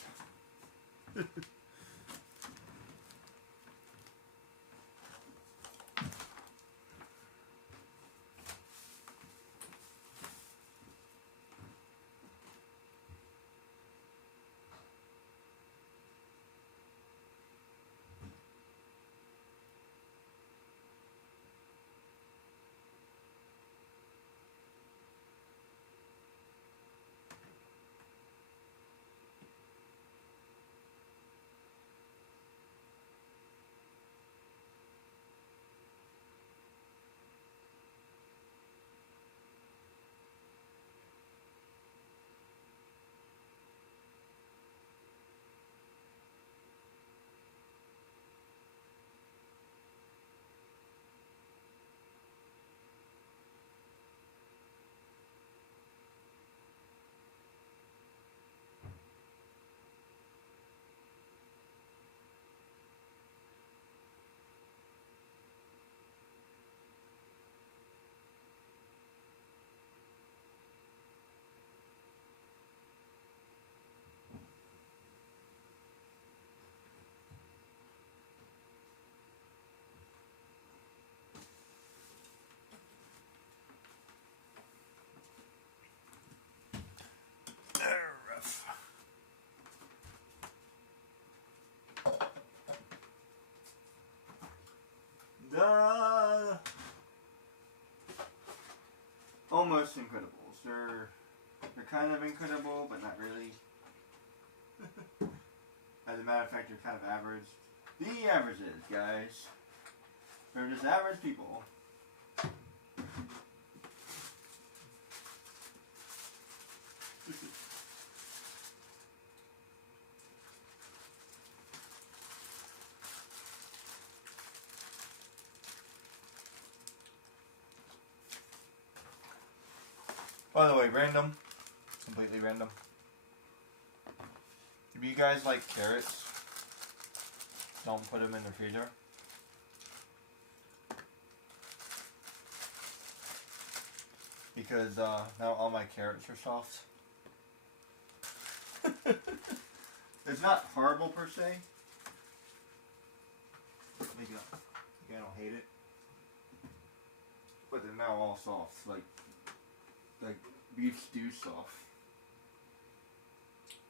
Almost Incredibles. They're kind of incredible, but not really. As a matter of fact, they're kind of average. The averages, guys. They're just average people. By the way, random. Completely random. If you guys like carrots, don't put them in the freezer. Because now all my carrots are soft. It's not horrible per se. Maybe I don't hate it. But they're now all soft. Like beef stew soft.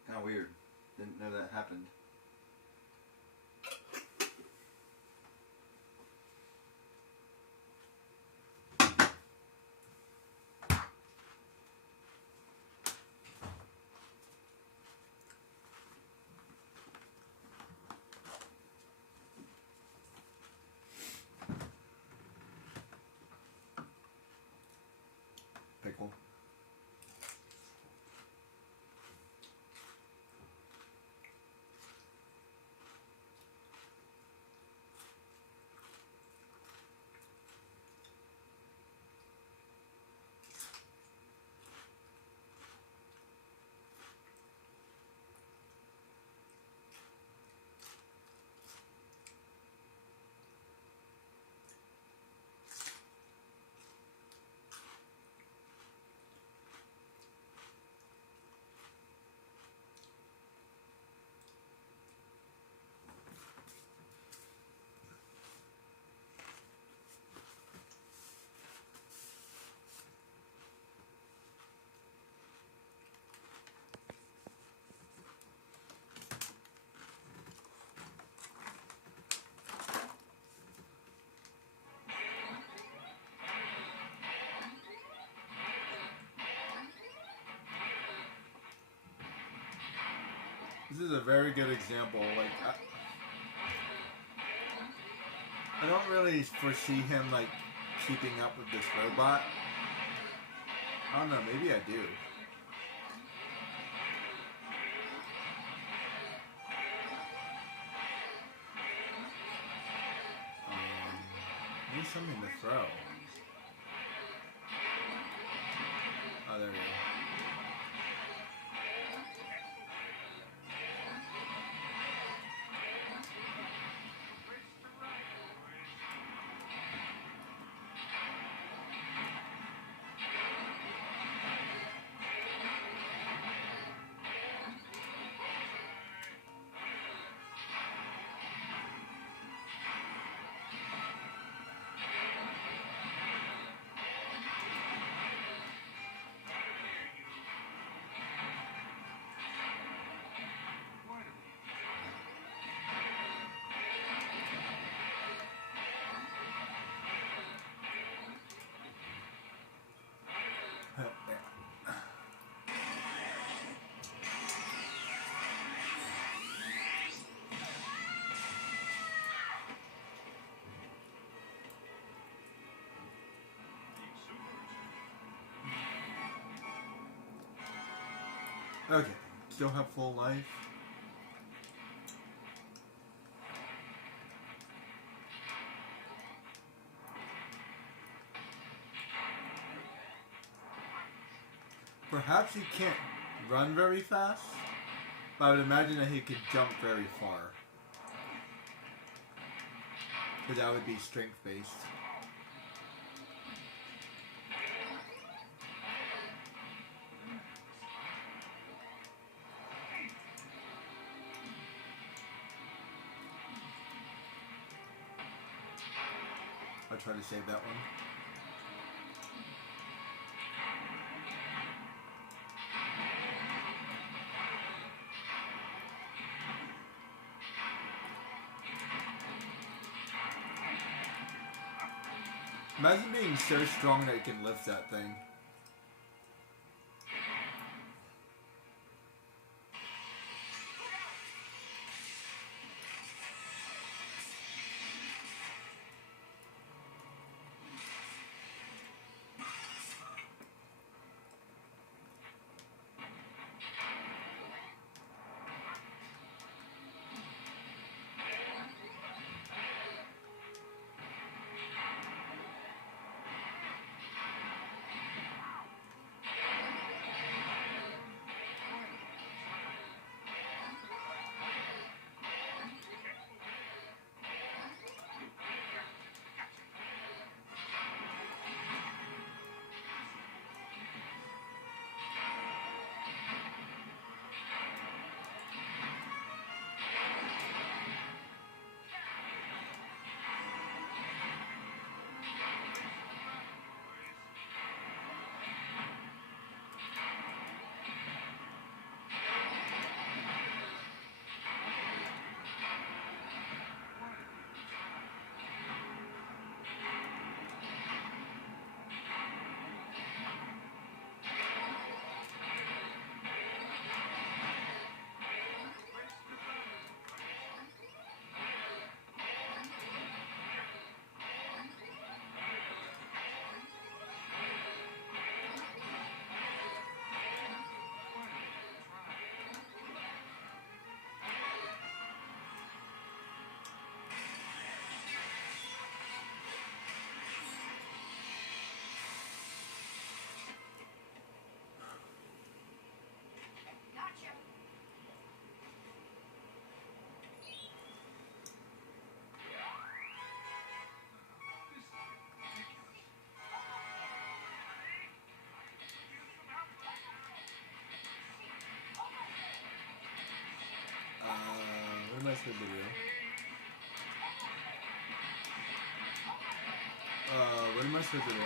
Kinda weird. Didn't know that happened. Pickle. This is a very good example. Like, I don't really foresee him like keeping up with this robot. I don't know. Maybe I do. Need something to throw. Oh, there we go. Okay, still have full life. Perhaps he can't run very fast, but I would imagine that he could jump very far. Because that would be strength based. I'll try to save that one. Imagine being so strong that you can lift that thing. Gotcha. What am I supposed to do? What am I supposed to do?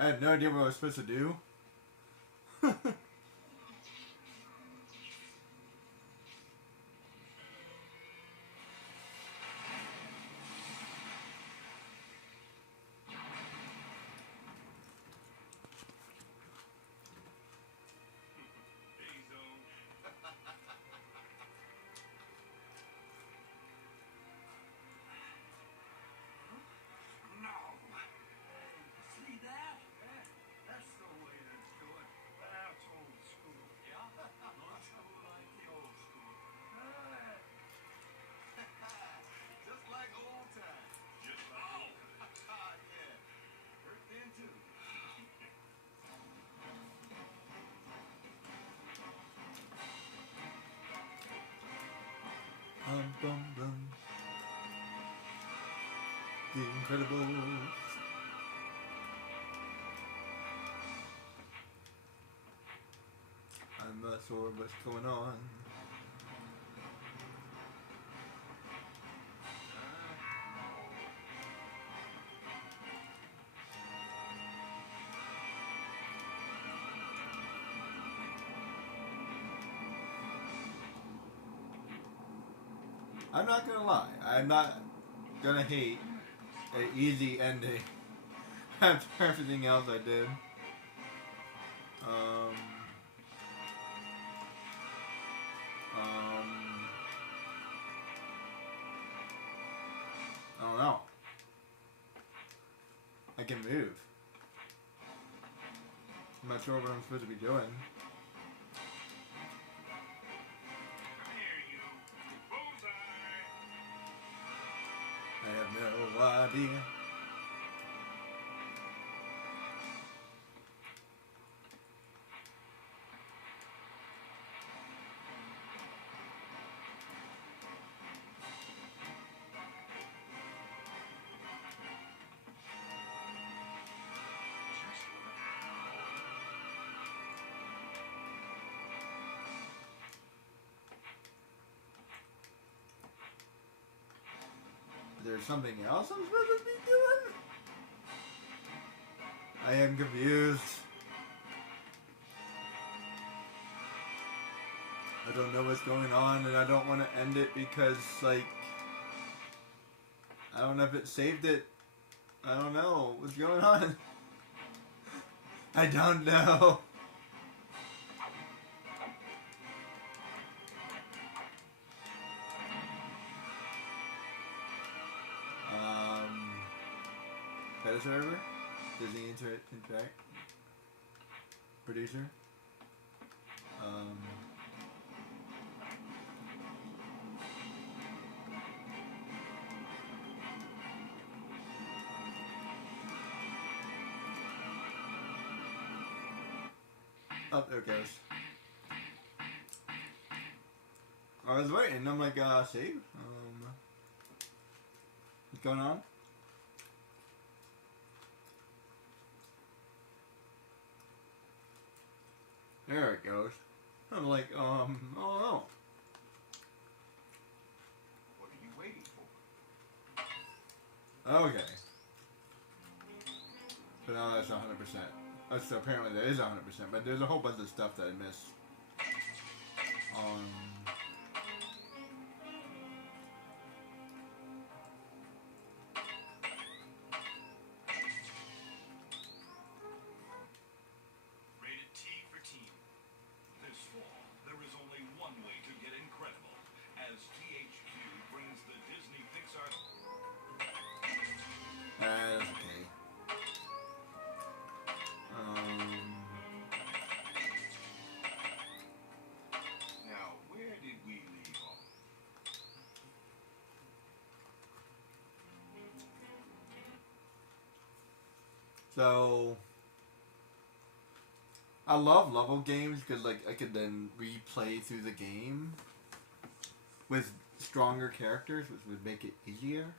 I have no idea what I was supposed to do. The Incredibles. I'm not sure what's going on. I'm not gonna lie. I'm not gonna hate an easy ending after everything else I did. I don't know. I can move. I'm not sure what I'm supposed to be doing. I have no idea. There's something else I'm supposed to be doing? I am confused. I don't know what's going on, and I don't want to end it because, like, I don't know if it saved it. I don't know what's going on. I don't know. Pet server? Disney Interact? Producer? Oh, there it goes. I was waiting. I'm like, save? What's going on? There it goes. I'm like, oh no. What are you waiting for? Okay. But now that's 100%. So apparently that is 100%, but there's a whole bunch of stuff that I missed. Rated T for Teen. This fall, there is only one way to get incredible, as THQ brings the Disney Pixar. That's okay. Now, where did we leave off? So I love level games because like I could then replay through the game with stronger characters, which would make it easier.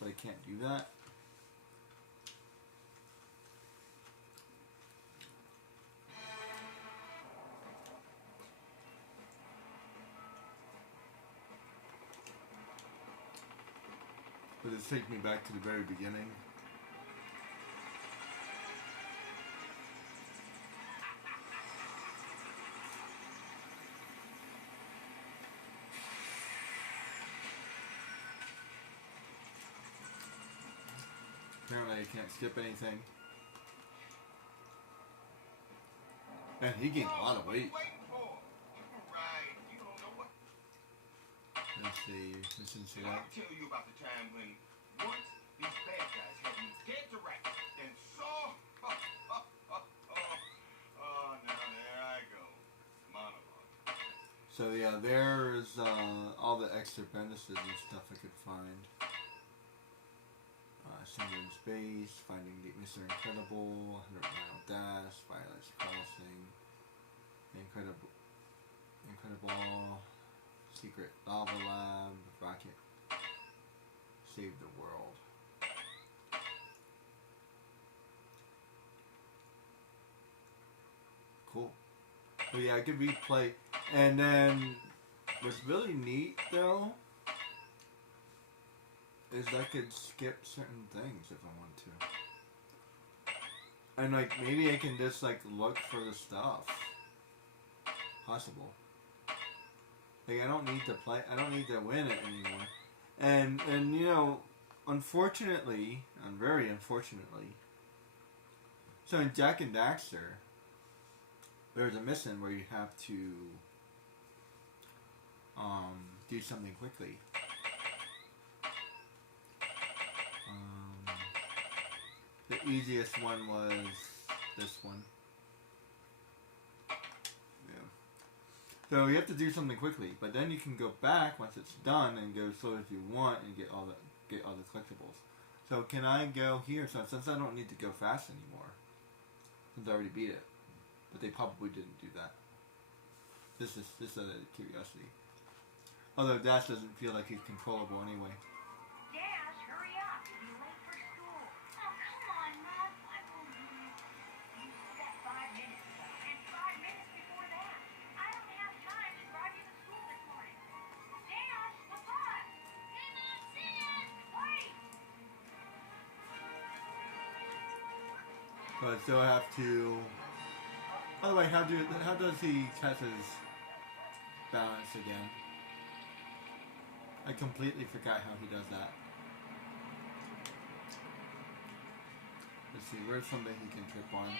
But I can't do that. But it takes me back to the very beginning. Apparently I can't skip anything. And he gained a lot of weight. Right, you don't know what. Let's see, listen to I'll that. tell you about the time when once these bad guys had me dead to rights and saw. Oh, now there I go. Monologue. So yeah, there's all the extra bonuses and stuff I could find. Singer in Space, Finding Mr. Incredible, 100 Mile Dash, Violet's Crossing, Incredible, Secret Lava Lab, Rocket save the world. Cool. But yeah, I could replay. And then what's really neat though is I could skip certain things if I want to. And like maybe I can just like look for the stuff. Possible. Like I don't need to play, I don't need to win it anymore. And you know, unfortunately, and very unfortunately, so in Jak and Daxter, there's a mission where you have to do something quickly. The easiest one was this one. Yeah. So you have to do something quickly, but then you can go back once it's done and go as slow as you want and get all the collectibles. So can I go here? So since I don't need to go fast anymore, since I already beat it, but they probably didn't do that. This is out of curiosity. Although Dash doesn't feel like he's controllable anyway. Dash, hurry up. You'll be late for school. Oh, come on, Mom. I will leave. You said 5 minutes ago, and 5 minutes before that. I don't have time to drive you to school this morning. Dash, what's up? Hang on, Sam. Wait. So I still have to. By the way, how does he catch his balance again? I completely forgot how he does that. Let's see, where's something he can trip on?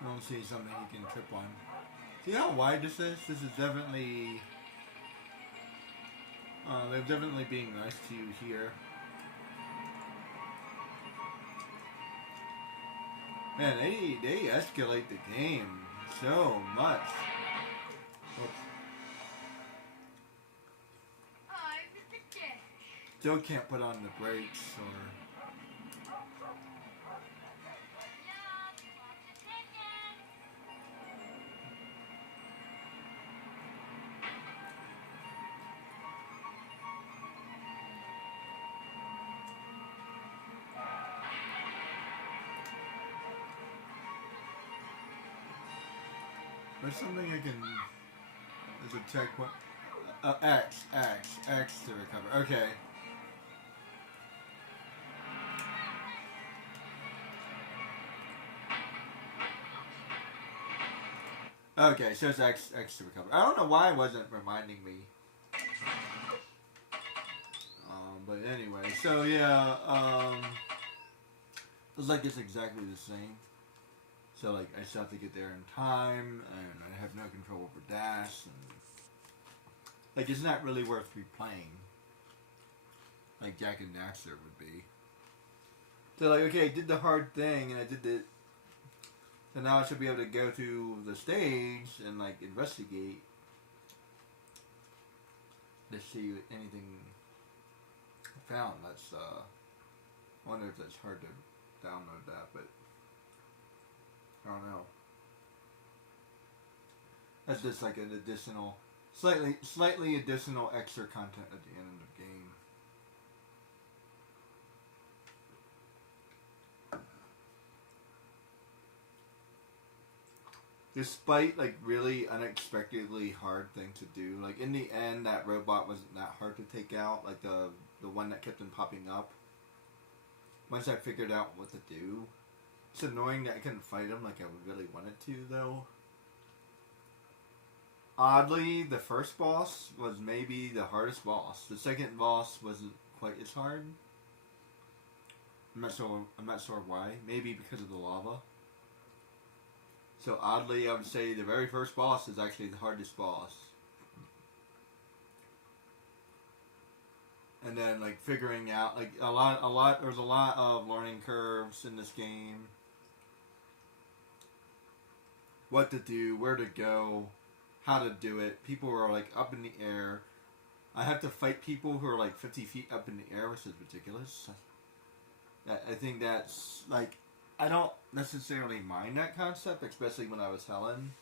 I don't see something he can trip on. See how wide this is? This is definitely... they're definitely being nice to you here. Man, they escalate the game so much. Oops. Still can't put on the brakes or... There's something I can... There's a checkpoint. X to recover. Okay. Okay, so it's X to recover. I don't know why it wasn't reminding me. But anyway, so yeah, looks like it's exactly the same. So like I still have to get there in time, and I have no control over Dash, and like it's not really worth replaying. Like Jak and Daxter would be. So like okay, I did the hard thing, and I did the. So now I should be able to go to the stage and like investigate to see anything found. That's I wonder if that's hard to download that, but. I don't know. That's just like an additional, slightly additional extra content at the end of the game. Despite like really unexpectedly hard thing to do, like in the end that robot wasn't that hard to take out, like the one that kept on popping up. Once I figured out what to do. It's annoying that I couldn't fight him like I really wanted to, though. Oddly, the first boss was maybe the hardest boss. The second boss wasn't quite as hard. I'm not sure why. Maybe because of the lava. So oddly, I would say the very first boss is actually the hardest boss. And then like figuring out like a lot. There's a lot of learning curves in this game. What to do, where to go, how to do it. People are like up in the air. I have to fight people who are like 50 feet up in the air, which is ridiculous. I think that's like I don't necessarily mind that concept, especially when I was Helen.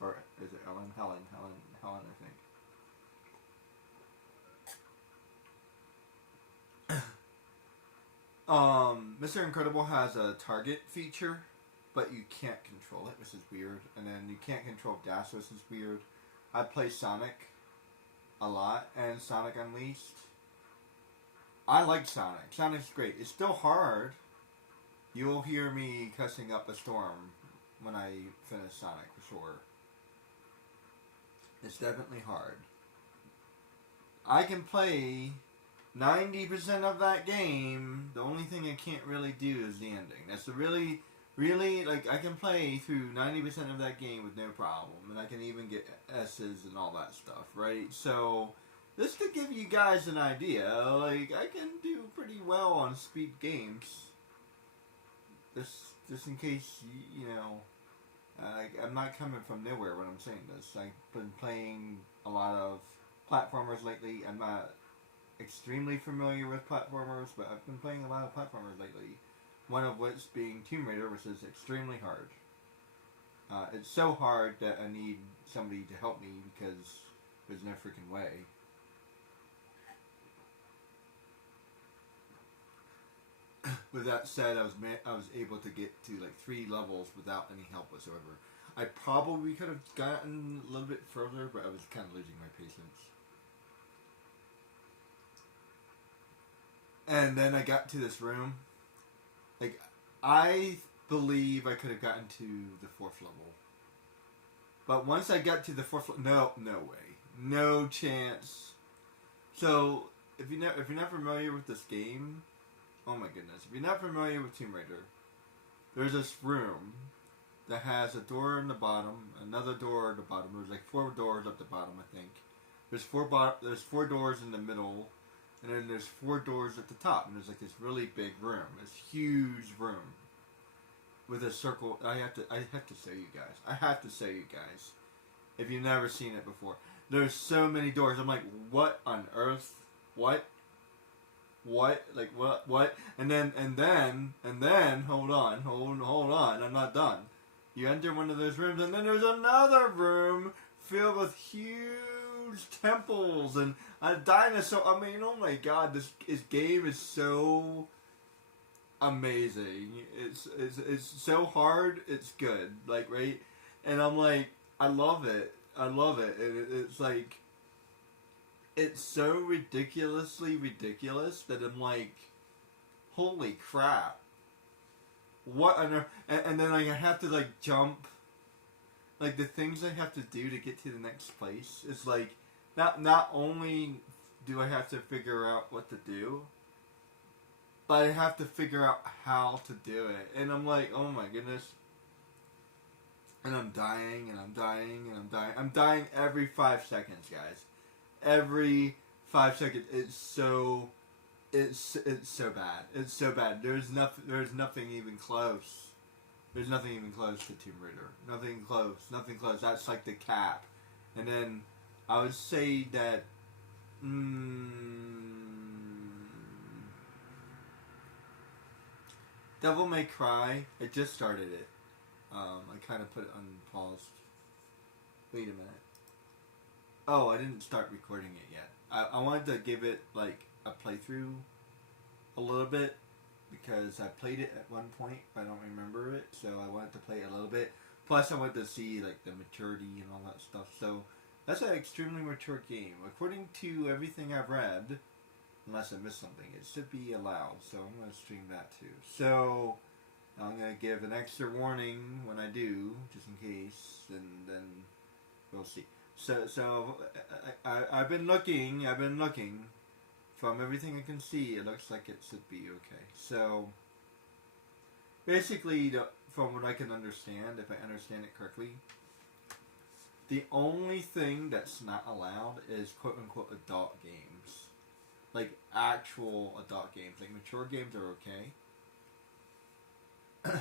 Or is it Ellen? Helen, I think. Mr. Incredible has a target feature, but you can't control it, which is weird. And then you can't control Dash, which is weird. I play Sonic a lot, and Sonic Unleashed. I like Sonic. Sonic's great. It's still hard. You'll hear me cussing up a storm when I finish Sonic, for sure. It's definitely hard. I can play 90% of that game. The only thing I can't really do is the ending. That's the really, like, I can play through 90% of that game with no problem. And I can even get S's and all that stuff, right? So, just to give you guys an idea, like, I can do pretty well on speed games. Just in case, you know, I'm not coming from nowhere when I'm saying this. I've been playing a lot of platformers lately. I'm not extremely familiar with platformers, but I've been playing a lot of platformers lately. One of which being Tomb Raider, which is extremely hard. It's so hard that I need somebody to help me because there's no freaking way. With that said, I was able to get to like 3 levels without any help whatsoever. I probably could have gotten a little bit further, but I was kind of losing my patience. And then I got to this room. Like, I believe I could have gotten to the 4th level. But once I got to the 4th level, no way. No chance. So, if you're not familiar with this game, oh my goodness. If you're not familiar with Tomb Raider, there's this room that has a door in the bottom, another door at the bottom. There's like 4 doors up the bottom, I think. There's 4 doors in the middle, and then there's 4 doors at the top. And there's like this really big room, this huge room with a circle. I have to show you guys. I have to show you guys if you've never seen it before. There's so many doors. I'm like, what on earth? What? Like, what? And then, hold on, I'm not done. You enter one of those rooms, and then there's another room filled with huge temples and a dinosaur. I mean, oh my god, this game is so amazing. It's so hard, it's good, like, right? And I'm like, I love it. And it's like, it's so ridiculously ridiculous that I'm like, holy crap. What on earth? And then like I have to like jump. Like the things I have to do to get to the next place is like, not only do I have to figure out what to do, but I have to figure out how to do it. And I'm like, oh my goodness. And I'm dying, and I'm dying, and I'm dying. I'm dying every 5 seconds, guys. Every 5 seconds. It's so bad. It's so bad. There's nothing even close. There's nothing even close to Tomb Raider. Nothing close. That's like the cap. And then I would say that Devil May Cry, I just started it. I kind of put it on pause. Wait a minute. Oh, I didn't start recording it yet. I wanted to give it like a playthrough a little bit because I played it at one point, but I don't remember it, so I wanted to play it a little bit. Plus, I wanted to see like the maturity and all that stuff. So that's an extremely mature game. According to everything I've read, unless I missed something, it should be allowed. So I'm going to stream that too. So I'm going to give an extra warning when I do, just in case, and then we'll see. So I've been looking. From everything I can see, it looks like it should be okay. So basically, from what I can understand, if I understand it correctly, the only thing that's not allowed is quote-unquote adult games. Like actual adult games. Like mature games are okay.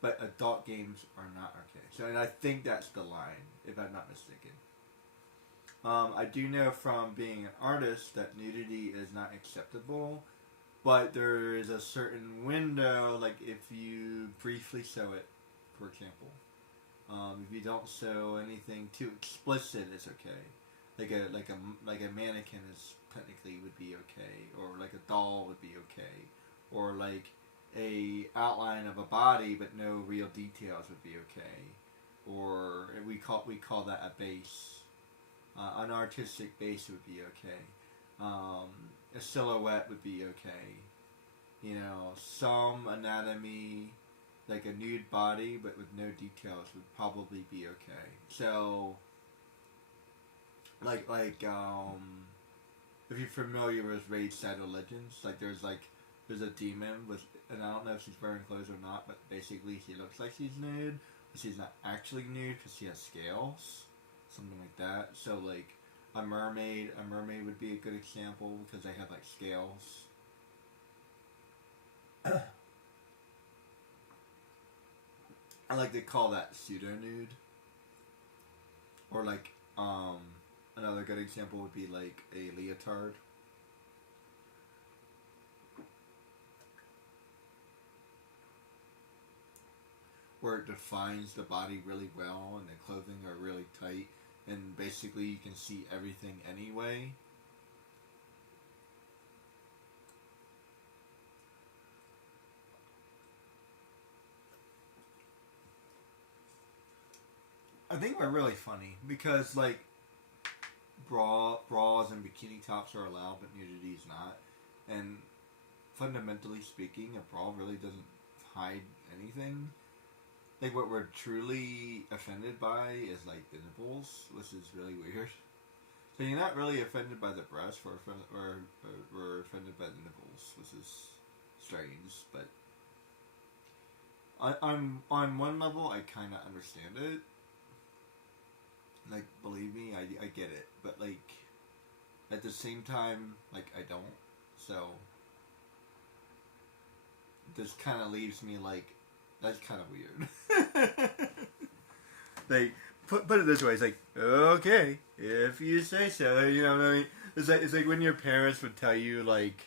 But adult games are not okay. So, and I think that's the line, if I'm not mistaken. I do know from being an artist that nudity is not acceptable but there is a certain window, like if you briefly show it, for example. If you don't show anything too explicit, it's okay. Like a mannequin is technically would be okay, or like a doll would be okay, or like a outline of a body but no real details would be okay, or we call that a base. An artistic base would be okay. A silhouette would be okay. You know, some anatomy, like a nude body but with no details, would probably be okay. So, if you're familiar with Raid Shadow Legends, there's a demon with, and I don't know if she's wearing clothes or not, but basically she looks like she's nude, but she's not actually nude because she has scales, something like that. So like a mermaid would be a good example because they have like scales. I like to call that pseudo nude. Or like another good example would be like a leotard. Where it defines the body really well and the clothing are really tight and basically you can see everything anyway. I think we're really funny because like bras and bikini tops are allowed but nudity is not, and fundamentally speaking a bra really doesn't hide anything. Like what we're truly offended by is like the nipples, which is really weird. So you're not really offended by the breast, we're offended by the nipples, which is strange. But I'm on one level I kind of understand it. Like believe me, I get it. But like at the same time, like I don't. So this kind of leaves me like. That's kind of weird. Like, put it this way. It's like, okay, if you say so. You know what I mean? It's like when your parents would tell you, like,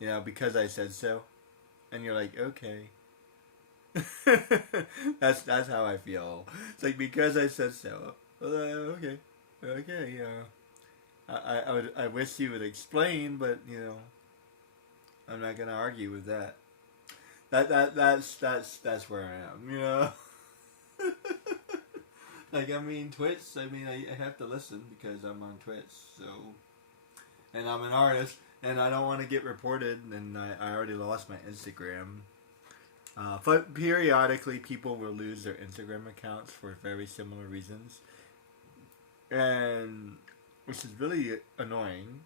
you know, because I said so. And you're like, okay. That's how I feel. It's like, because I said so. Okay. Okay, I wish you would explain, but, you know, I'm not going to argue with that. That's where I am, you know. Like I mean, Twitch. I mean, I have to listen because I'm on Twitch. So, and I'm an artist, and I don't want to get reported. And I already lost my Instagram. But periodically, people will lose their Instagram accounts for very similar reasons, and which is really annoying.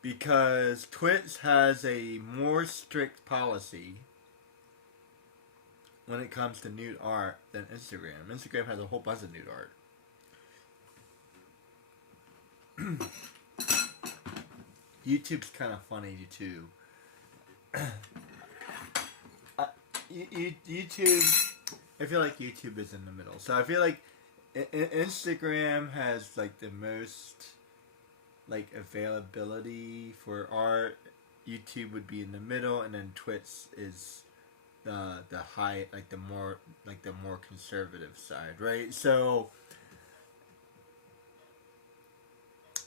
Because Twitch has a more strict policy when it comes to nude art than Instagram. Instagram has a whole bunch of nude art. YouTube's kind of funny too. YouTube, I feel like YouTube is in the middle. So I feel like Instagram has like the most like availability for art. YouTube would be in the middle, and then Twitch is the high, like the more conservative side, right? So,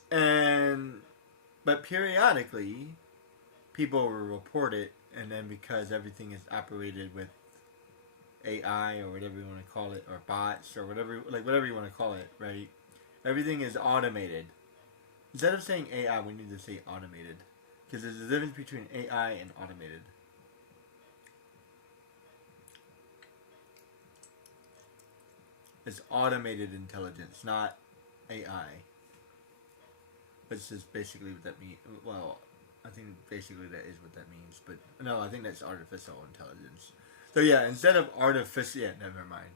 but periodically, people will report it, and then because everything is operated with AI or whatever you want to call it, or bots or whatever you want to call it, right? Everything is automated. Instead of saying AI, we need to say automated. Because there's a difference between AI and automated. It's automated intelligence, not AI. Which is basically what that means. Well, I think basically that is what that means. But no, I think that's artificial intelligence. So yeah, instead of artificial... Yeah, never mind.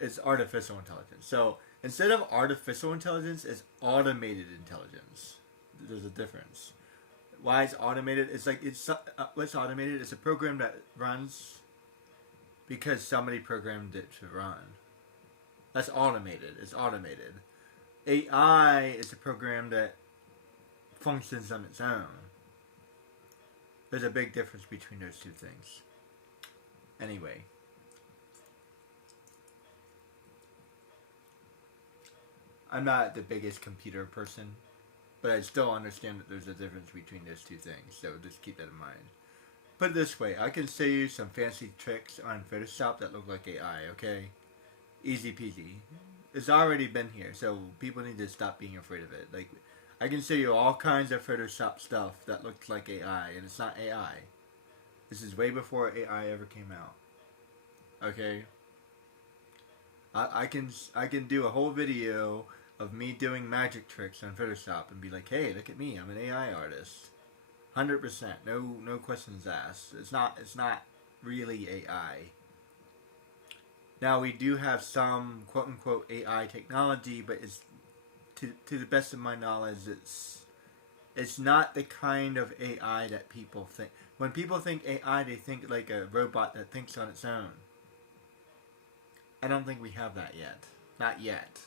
It's artificial intelligence. So instead of artificial intelligence, it's automated intelligence. There's a difference. Why it's automated? It's like what's automated? It's a program that runs because somebody programmed it to run. That's automated. It's automated. AI is a program that functions on its own. There's a big difference between those two things. Anyway. I'm not the biggest computer person, but I still understand that there's a difference between those two things, so just keep that in mind. Put it this way, I can show you some fancy tricks on Photoshop that look like AI, okay? Easy peasy. It's already been here, so people need to stop being afraid of it. Like, I can show you all kinds of Photoshop stuff that looks like AI, and it's not AI. This is way before AI ever came out. Okay? I can do a whole video of me doing magic tricks on Photoshop and be like, hey, look at me, I'm an AI artist. 100%, no questions asked. It's not really AI. Now we do have some quote unquote AI technology, but it's to the best of my knowledge, it's not the kind of AI that people think. When people think AI, they think like a robot that thinks on its own. I don't think we have that yet. Not yet.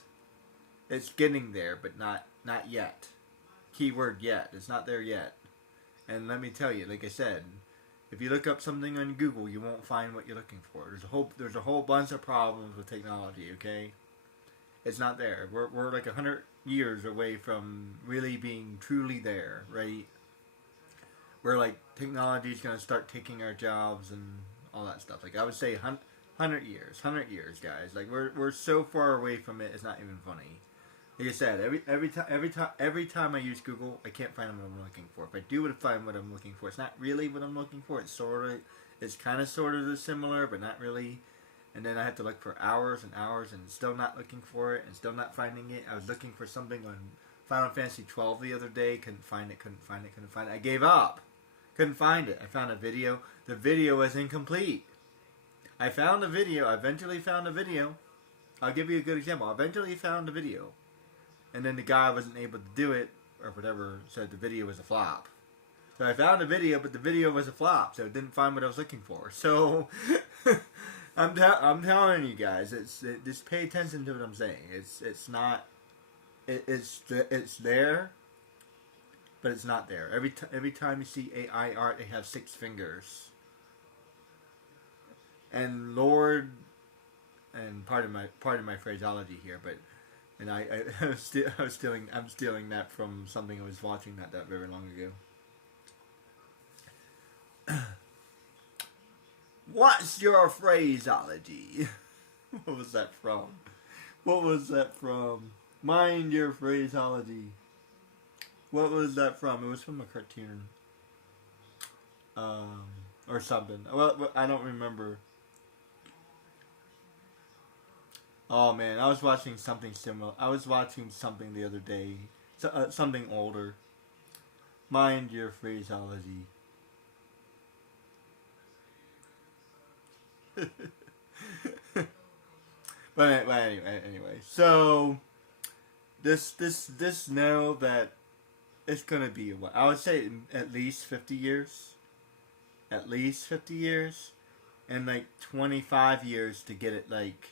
It's getting there, but not yet. Keyword yet. It's not there yet. And let me tell you, like I said, if you look up something on Google, you won't find what you're looking for. There's a whole bunch of problems with technology, okay? It's not there. We're like 100 years away from really being truly there, right? Where like technology's gonna start taking our jobs and all that stuff. Like I would say 100 years, guys. Like we're so far away from it. It's not even funny. Like I said, every time I use Google, I can't find what I'm looking for. If I do find what I'm looking for, it's not really what I'm looking for. It's kind of sort of similar, but not really. And then I have to look for hours and hours, and still not looking for it, and still not finding it. I was looking for something on Final Fantasy 12 the other day. Couldn't find it. I gave up. Couldn't find it. I found a video. The video was incomplete. I found a video. I eventually found a video. I'll give you a good example. I eventually found a video. And then the guy wasn't able to do it, or whatever, said the video was a flop. So I found a video, but the video was a flop, so it didn't find what I was looking for. So, I'm telling you guys, just pay attention to what I'm saying. It's there, but it's not there. Every time you see AI art, they have 6 fingers. And Lord, and pardon my phraseology here, but and I'm stealing that from something I was watching not that very long ago. What's your phraseology? What was that from? Mind your phraseology. What was that from? It was from a cartoon. Or something. Well, I don't remember. Oh man, I was watching something similar. I was watching something the other day. Something older. Mind your phraseology. But anyway. So this know that it's gonna be what I would say at least 50 years. At least 50 years, and like 25 years to get it like.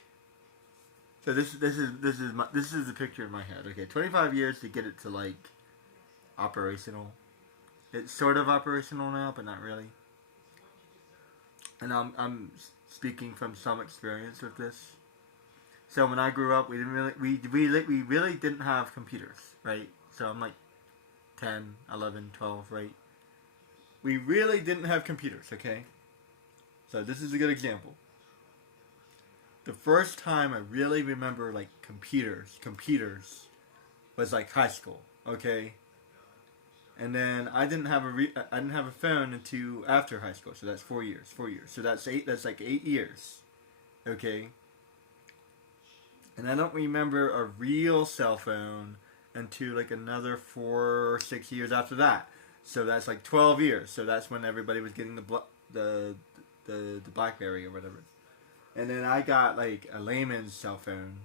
So this is the picture in my head. Okay, 25 years to get it to like operational. It's sort of operational now, but not really. And I'm speaking from some experience with this. So when I grew up, we really didn't have computers, right? So I'm like 10, 11, 12, right? We really didn't have computers, okay? So this is a good example. The first time I really remember like computers was like high school, okay? And then I didn't have a phone until after high school, so that's 4 years. So that's like 8 years. Okay? And I don't remember a real cell phone until like another 4 or 6 years after that. So that's like 12 years. So that's when everybody was getting the BlackBerry or whatever. And then I got like a layman's cell phone.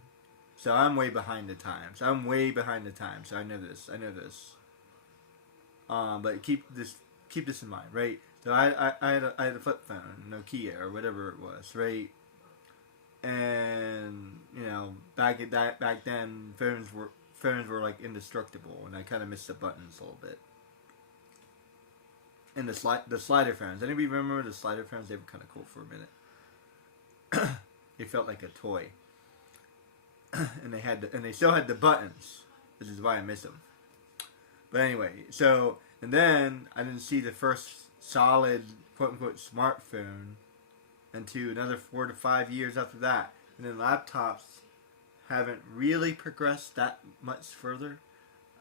So I'm way behind the times. So I know this. But keep this in mind, right? So I had a flip phone, Nokia or whatever it was, right? And you know, back then phones were like indestructible, and I kind of missed the buttons a little bit. and the slider phones. Anybody remember the slider phones? They were kind of cool for a minute. They felt like a toy, and they still had the buttons, which is why I miss them. But anyway, so and then I didn't see the first solid quote unquote smartphone until another 4 to 5 years after that, and then laptops haven't really progressed that much further.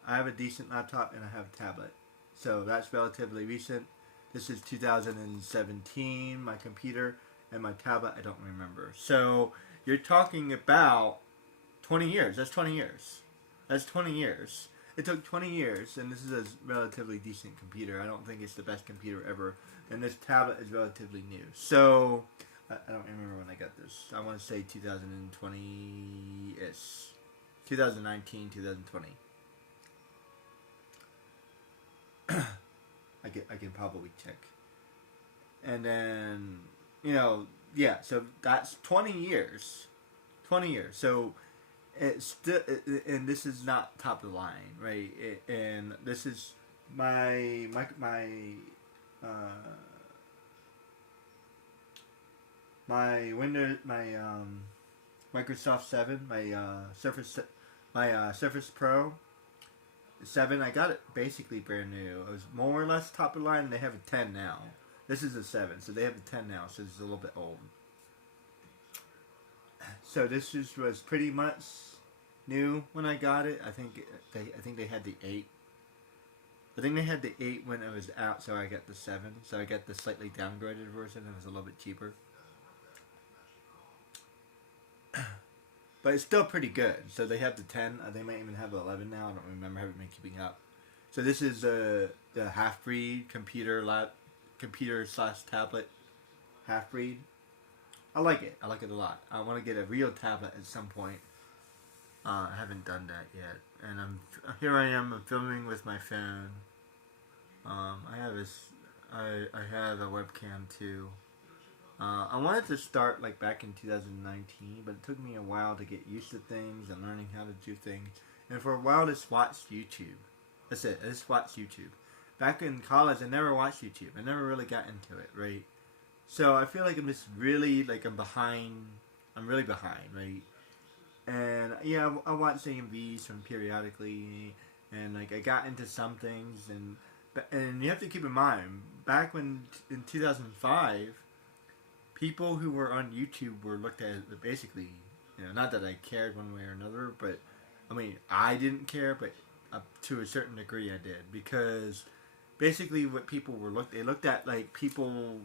I have a decent laptop and I have a tablet. So that's relatively recent. This is 2017, my computer, and my tablet, I don't remember. So you're talking about 20 years. That's 20 years. That's 20 years. It took 20 years, and this is a relatively decent computer. I don't think it's the best computer ever. And this tablet is relatively new. So I don't remember when I got this. I want to say 2020-ish. 2019, 2020. I can probably check. And then, yeah, so that's 20 years. 20 years. So it's still, and this is not top of the line, right? And this is my Windows, my Microsoft 7, my Surface Pro 7. I got it basically brand new. It was more or less top of the line, and they have a 10 now. This is a 7, so they have a 10 now, so it's a little bit old. So this was pretty much new when I got it. I think they had the 8. I think they had the 8 when it was out, so I got the 7. So I got the slightly downgraded version. It was a little bit cheaper. But it's still pretty good. So they have the 10. They might even have the 11 now. I don't remember. I haven't been keeping up. So this is the half-breed computer / tablet half-breed. I like it. I like it a lot. I want to get a real tablet at some point. I haven't done that yet. And here I am. I'm filming with my phone. I have a webcam too. I wanted to start like back in 2019, but it took me a while to get used to things and learning how to do things. And for a while, I just watched YouTube. That's it. I just watched YouTube. Back in college, I never watched YouTube. I never really got into it, right? So I feel like I'm just really, I'm behind. I'm really behind, right? And yeah, I watch AMVs from periodically, and I got into some things, and you have to keep in mind, back when in 2005, people who were on YouTube were looked at basically, not that I cared one way or another, but I mean, I didn't care, but to a certain degree I did, because basically what people they looked at like people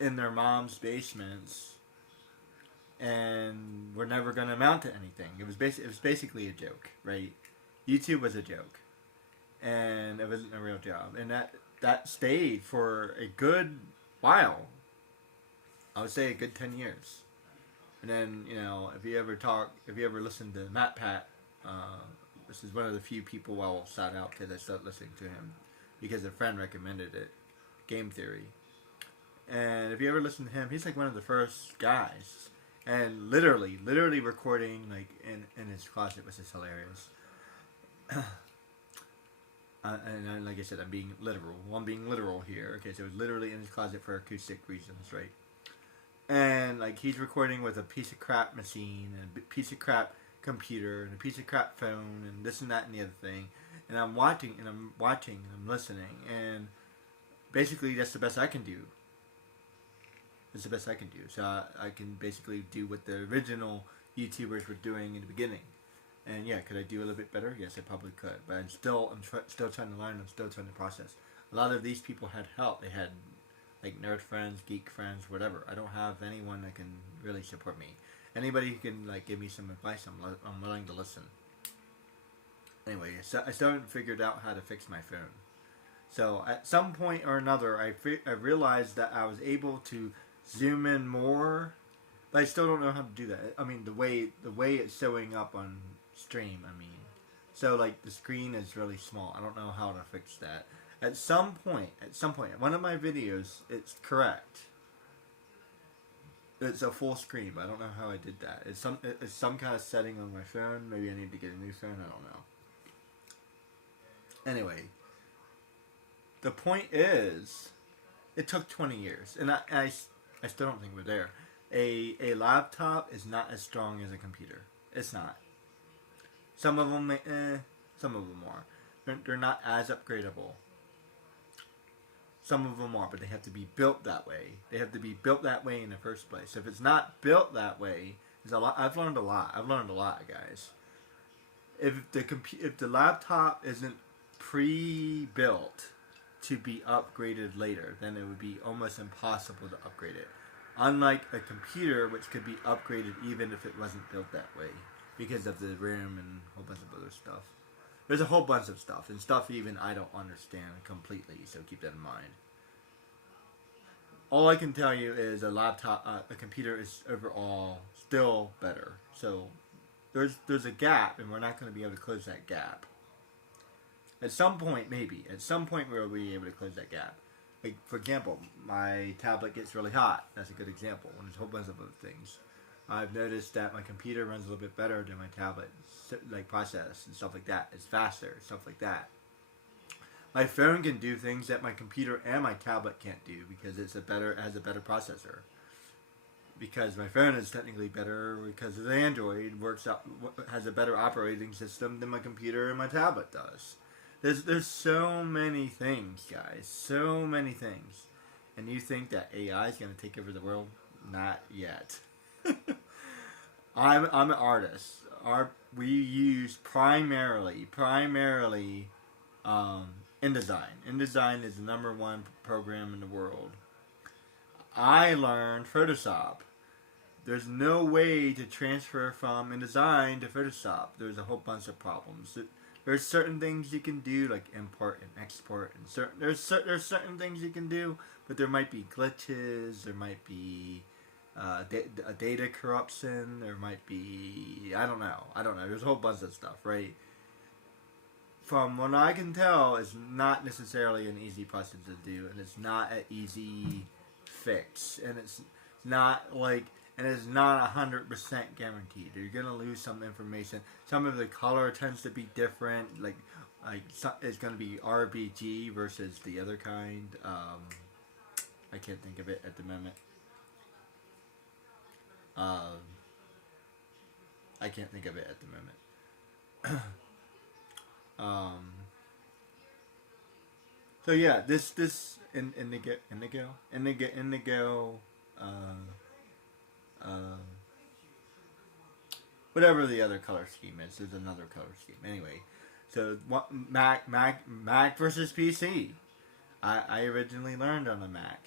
in their mom's basements, and we're never going to amount to anything. It was basically a joke, right? YouTube was a joke, and it wasn't a real job, and that stayed for a good while. I would say a good 10 years. And then, if you ever listen to MatPat, this is one of the few people I'll shout out because I started listening to him because a friend recommended it, Game Theory. And if you ever listen to him, he's like one of the first guys. And literally recording like in his closet, which is hilarious. And like I said, I'm being literal. Well, I'm being literal here. Okay, so it was literally in his closet for acoustic reasons, right? And like he's recording with a piece of crap machine and a piece of crap computer and a piece of crap phone and this and that and the other thing. And I'm watching and I'm listening, and basically that's the best I can do. It's the best I can do. So I can basically do what the original YouTubers were doing in the beginning. And yeah, could I do a little bit better? Yes, I probably could. But I'm still trying to learn. I'm still trying to process. A lot of these people had help. They had like nerd friends, geek friends, whatever. I don't have anyone that can really support me. Anybody who can like give me some advice, I'm willing to listen. Anyway, so I still haven't figured out how to fix my phone. So at some point or another, I realized that I was able to zoom in more, but I still don't know how to do that. I mean, the way it's showing up on stream. I mean, so like the screen is really small. I don't know how to fix that. At some point, one of my videos, it's correct. It's a full screen, but I don't know how I did that. It's some kind of setting on my phone. Maybe I need to get a new phone. I don't know. Anyway, the point is it took 20 years, and I still don't think we're there. A laptop is not as strong as a computer. It's not. Some of them, some of them are. They're not as upgradable. Some of them are, but they have to be built that way. They have to be built that way in the first place. If it's not built that way, there's a lot. I've learned a lot. Guys. If the laptop isn't pre-built to be upgraded later, then it would be almost impossible to upgrade it. Unlike a computer, which could be upgraded even if it wasn't built that way, because of the RAM and a whole bunch of other stuff. There's a whole bunch of stuff, and stuff even I don't understand completely, so keep that in mind. All I can tell you is a computer is overall still better. So there's a gap, and we're not going to be able to close that gap. At some point, maybe. At some point, we'll be able to close that gap. Like, for example, my tablet gets really hot. That's a good example. And there's a whole bunch of other things. I've noticed that my computer runs a little bit better than my tablet, like process and stuff like that. It's faster, stuff like that. My phone can do things that my computer and my tablet can't do because it has a better processor. Because my phone is technically better because the Android has a better operating system than my computer and my tablet does. There's so many things, guys, so many things, and you think that AI is going to take over the world? Not yet. I'm an artist. We use primarily InDesign. InDesign is the #1 program in the world. I learned Photoshop. There's no way to transfer from InDesign to Photoshop. There's a whole bunch of problems. There's certain things you can do, like import and export, and there's certain things you can do, but there might be glitches. There might be data corruption. There might be I don't know. There's a whole bunch of stuff, right? From what I can tell, it's not necessarily an easy process to do, and it's not an easy fix, and it's not like. And it's not 100% guaranteed. You're gonna lose some information. Some of the color tends to be different. Like it's gonna be RBG versus the other kind. I can't think of it at the moment. I can't think of it at the moment. So yeah, this indigo. Whatever the other color scheme is, there's another color scheme. Anyway, so Mac versus PC. I originally learned on a Mac.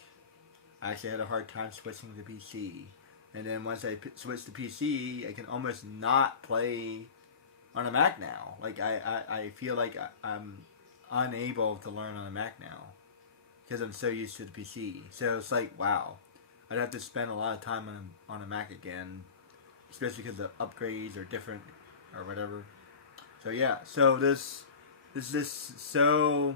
I actually had a hard time switching to PC, and then once I switched to PC, I can almost not play on a Mac now. Like I feel like I'm unable to learn on a Mac now because I'm so used to the PC. So it's like wow. I'd have to spend a lot of time on a Mac again, especially because the upgrades are different or whatever. So yeah, so this so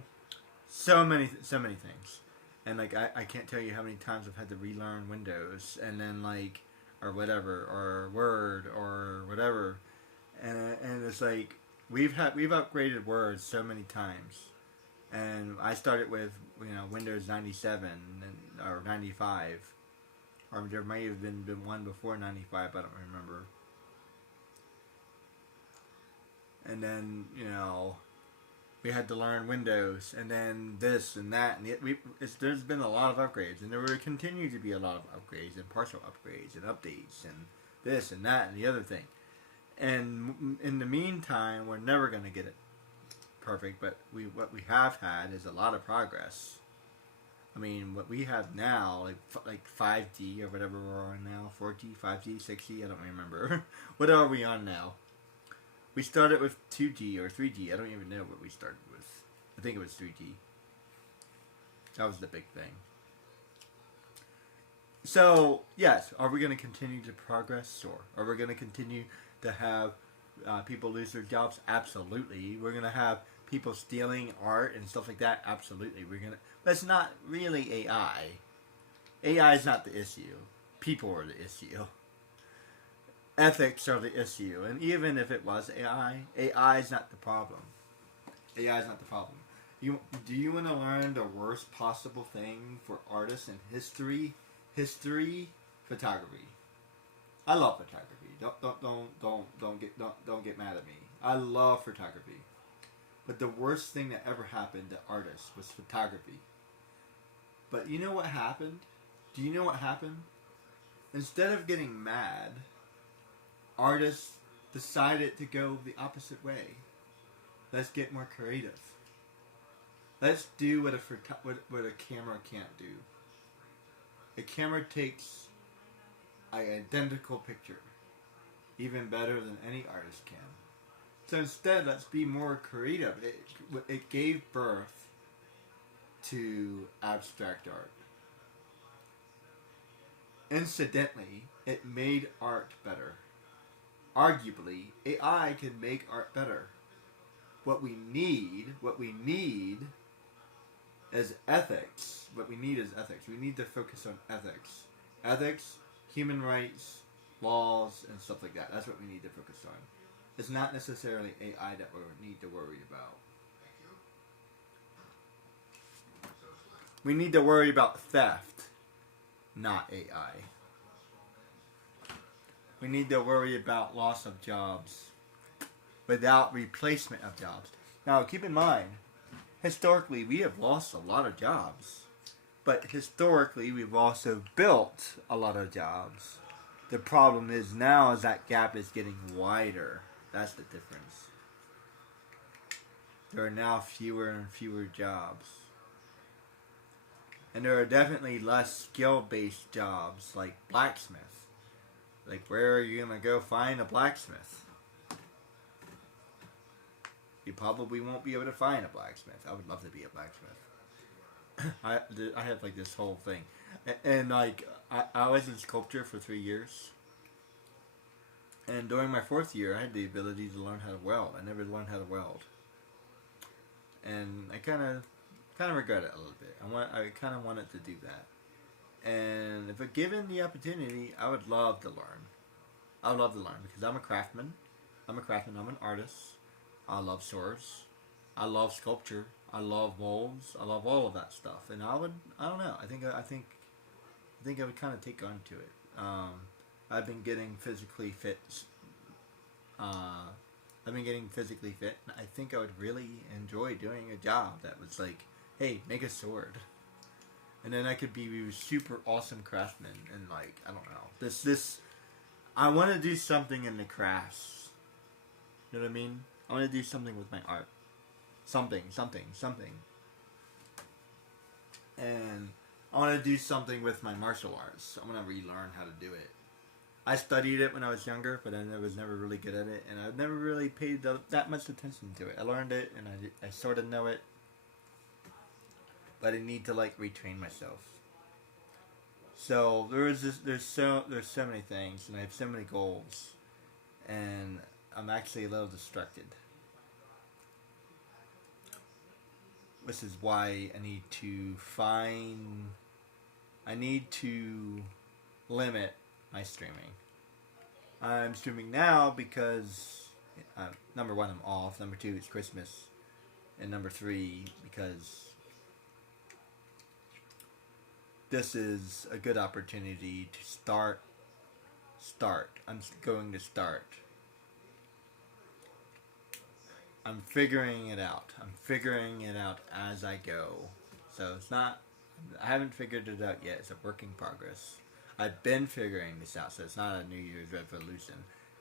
many things, and like I can't tell you how many times I've had to relearn Windows and then like or whatever or Word or whatever, and it's like we've upgraded Word so many times, and I started with Windows 97 or 95. Or there may have been one before 95, I don't remember. And then, we had to learn Windows, and then this and that, and there's been a lot of upgrades, and there will continue to be a lot of upgrades, and partial upgrades, and updates, and this and that, and the other thing. And in the meantime, we're never going to get it perfect, but what we have had is a lot of progress. I mean, what we have now, like 5G or whatever we're on now, 4G, 5G, 6G, I don't remember. What are we on now? We started with 2G or 3G. I don't even know what we started with. I think it was 3G. That was the big thing. So, yes, are we going to continue to progress? Sure. Are we going to continue to have people lose their jobs? Absolutely. We're going to have people stealing art and stuff like that? Absolutely. But it's not really AI. AI is not the issue. People are the issue. Ethics are the issue. And even if it was AI, AI is not the problem. AI is not the problem. Do you want to learn the worst possible thing for artists in history? History, photography. I love photography. Don't get mad at me. I love photography. But the worst thing that ever happened to artists was photography. But you know what happened? Do you know what happened? Instead of getting mad, artists decided to go the opposite way. Let's get more creative. Let's do what a camera can't do. A camera takes an identical picture, even better than any artist can. So instead, let's be more creative. It gave birth to abstract art. Incidentally, it made art better. Arguably, AI can make art better. What we need is ethics. What we need is ethics. We need to focus on ethics. Ethics, human rights, laws, and stuff like that. That's what we need to focus on. It's not necessarily AI that we need to worry about. We need to worry about theft, not AI. We need to worry about loss of jobs without replacement of jobs. Now, keep in mind, historically, we have lost a lot of jobs. But historically, we've also built a lot of jobs. The problem is now is that gap is getting wider. That's the difference. There are now fewer and fewer jobs. And there are definitely less skill-based jobs like blacksmith. Like, where are you going to go find a blacksmith? You probably won't be able to find a blacksmith. I would love to be a blacksmith. I have like this whole thing. And like, I was in sculpture for 3 years. And during my 4th year, I had the ability to learn how to weld. I never learned how to weld. And I kind of regret it a little bit. I kind of wanted to do that. And if given the opportunity, I would love to learn. I would love to learn because I'm a craftsman. I'm an artist. I love swords. I love sculpture. I love molds. I love all of that stuff. And I don't know. I think I would kind of take on to it. I've been getting physically fit. And I think I would really enjoy doing a job that was like, hey, make a sword. And then I could be a super awesome craftsman. And like, I don't know. I want to do something in the crafts. You know what I mean? I want to do something with my art. Something. And I want to do something with my martial arts. I want to relearn how to do it. I studied it when I was younger, but I was never really good at it. And I've never really paid that much attention to it. I learned it, and I sort of know it. But I need to like retrain myself. So there's so many things, and I have so many goals, and I'm actually a little distracted. This is why I need to limit my streaming. I'm streaming now because number 1, I'm off. Number 2, it's Christmas, and number 3, because this is a good opportunity to start. I'm going to start. I'm figuring it out. I'm figuring it out as I go. So I haven't figured it out yet. It's a work in progress. I've been figuring this out, so it's not a New Year's resolution.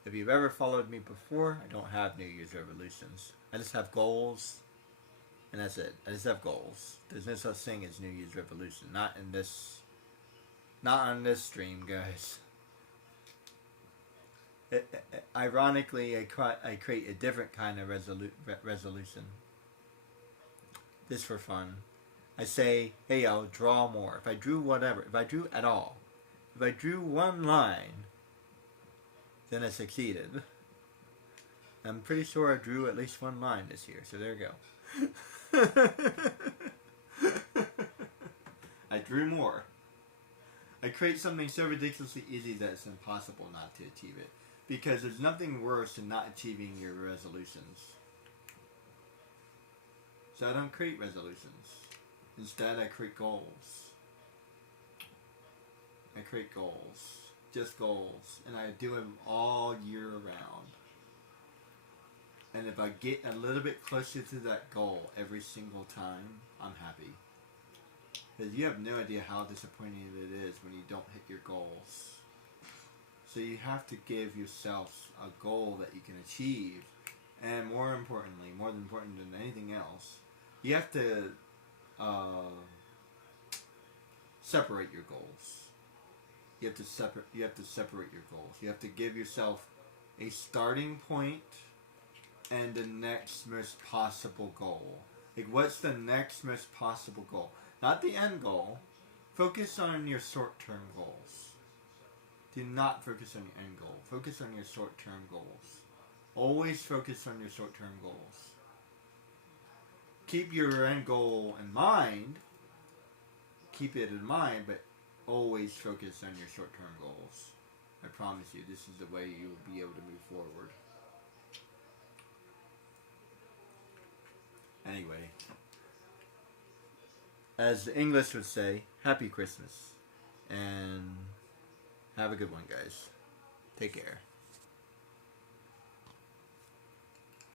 If you've ever followed me before, I don't have New Year's resolutions. I just have goals, and that's it. I just have goals. There's no such thing as New Year's resolution. Not on this stream, guys. Ironically, I create a different kind of resolution. Just for fun. I say, hey, I'll draw more. If I drew at all, if I drew one line, then I succeeded. I'm pretty sure I drew at least one line this year, so there you go. I drew more. I create something so ridiculously easy that it's impossible not to achieve it. Because there's nothing worse than not achieving your resolutions. So I don't create resolutions. Instead, I create goals. I create goals. Just goals. And I do them all year round. And if I get a little bit closer to that goal every single time, I'm happy. Because you have no idea how disappointing it is when you don't hit your goals. So you have to give yourself a goal that you can achieve. And more importantly, more important than anything else, you have to separate your goals. You have to separate your goals. You have to give yourself a starting point and the next most possible goal. Like, what's the next most possible goal? Not the end goal. Focus on your short-term goals. Do not focus on your end goal. Focus on your short-term goals. Always focus on your short-term goals. Keep your end goal in mind. Keep it in mind, but always focus on your short-term goals. I promise you, this is the way you will be able to move forward. Anyway, as the English would say, Happy Christmas. And have a good one, guys. Take care.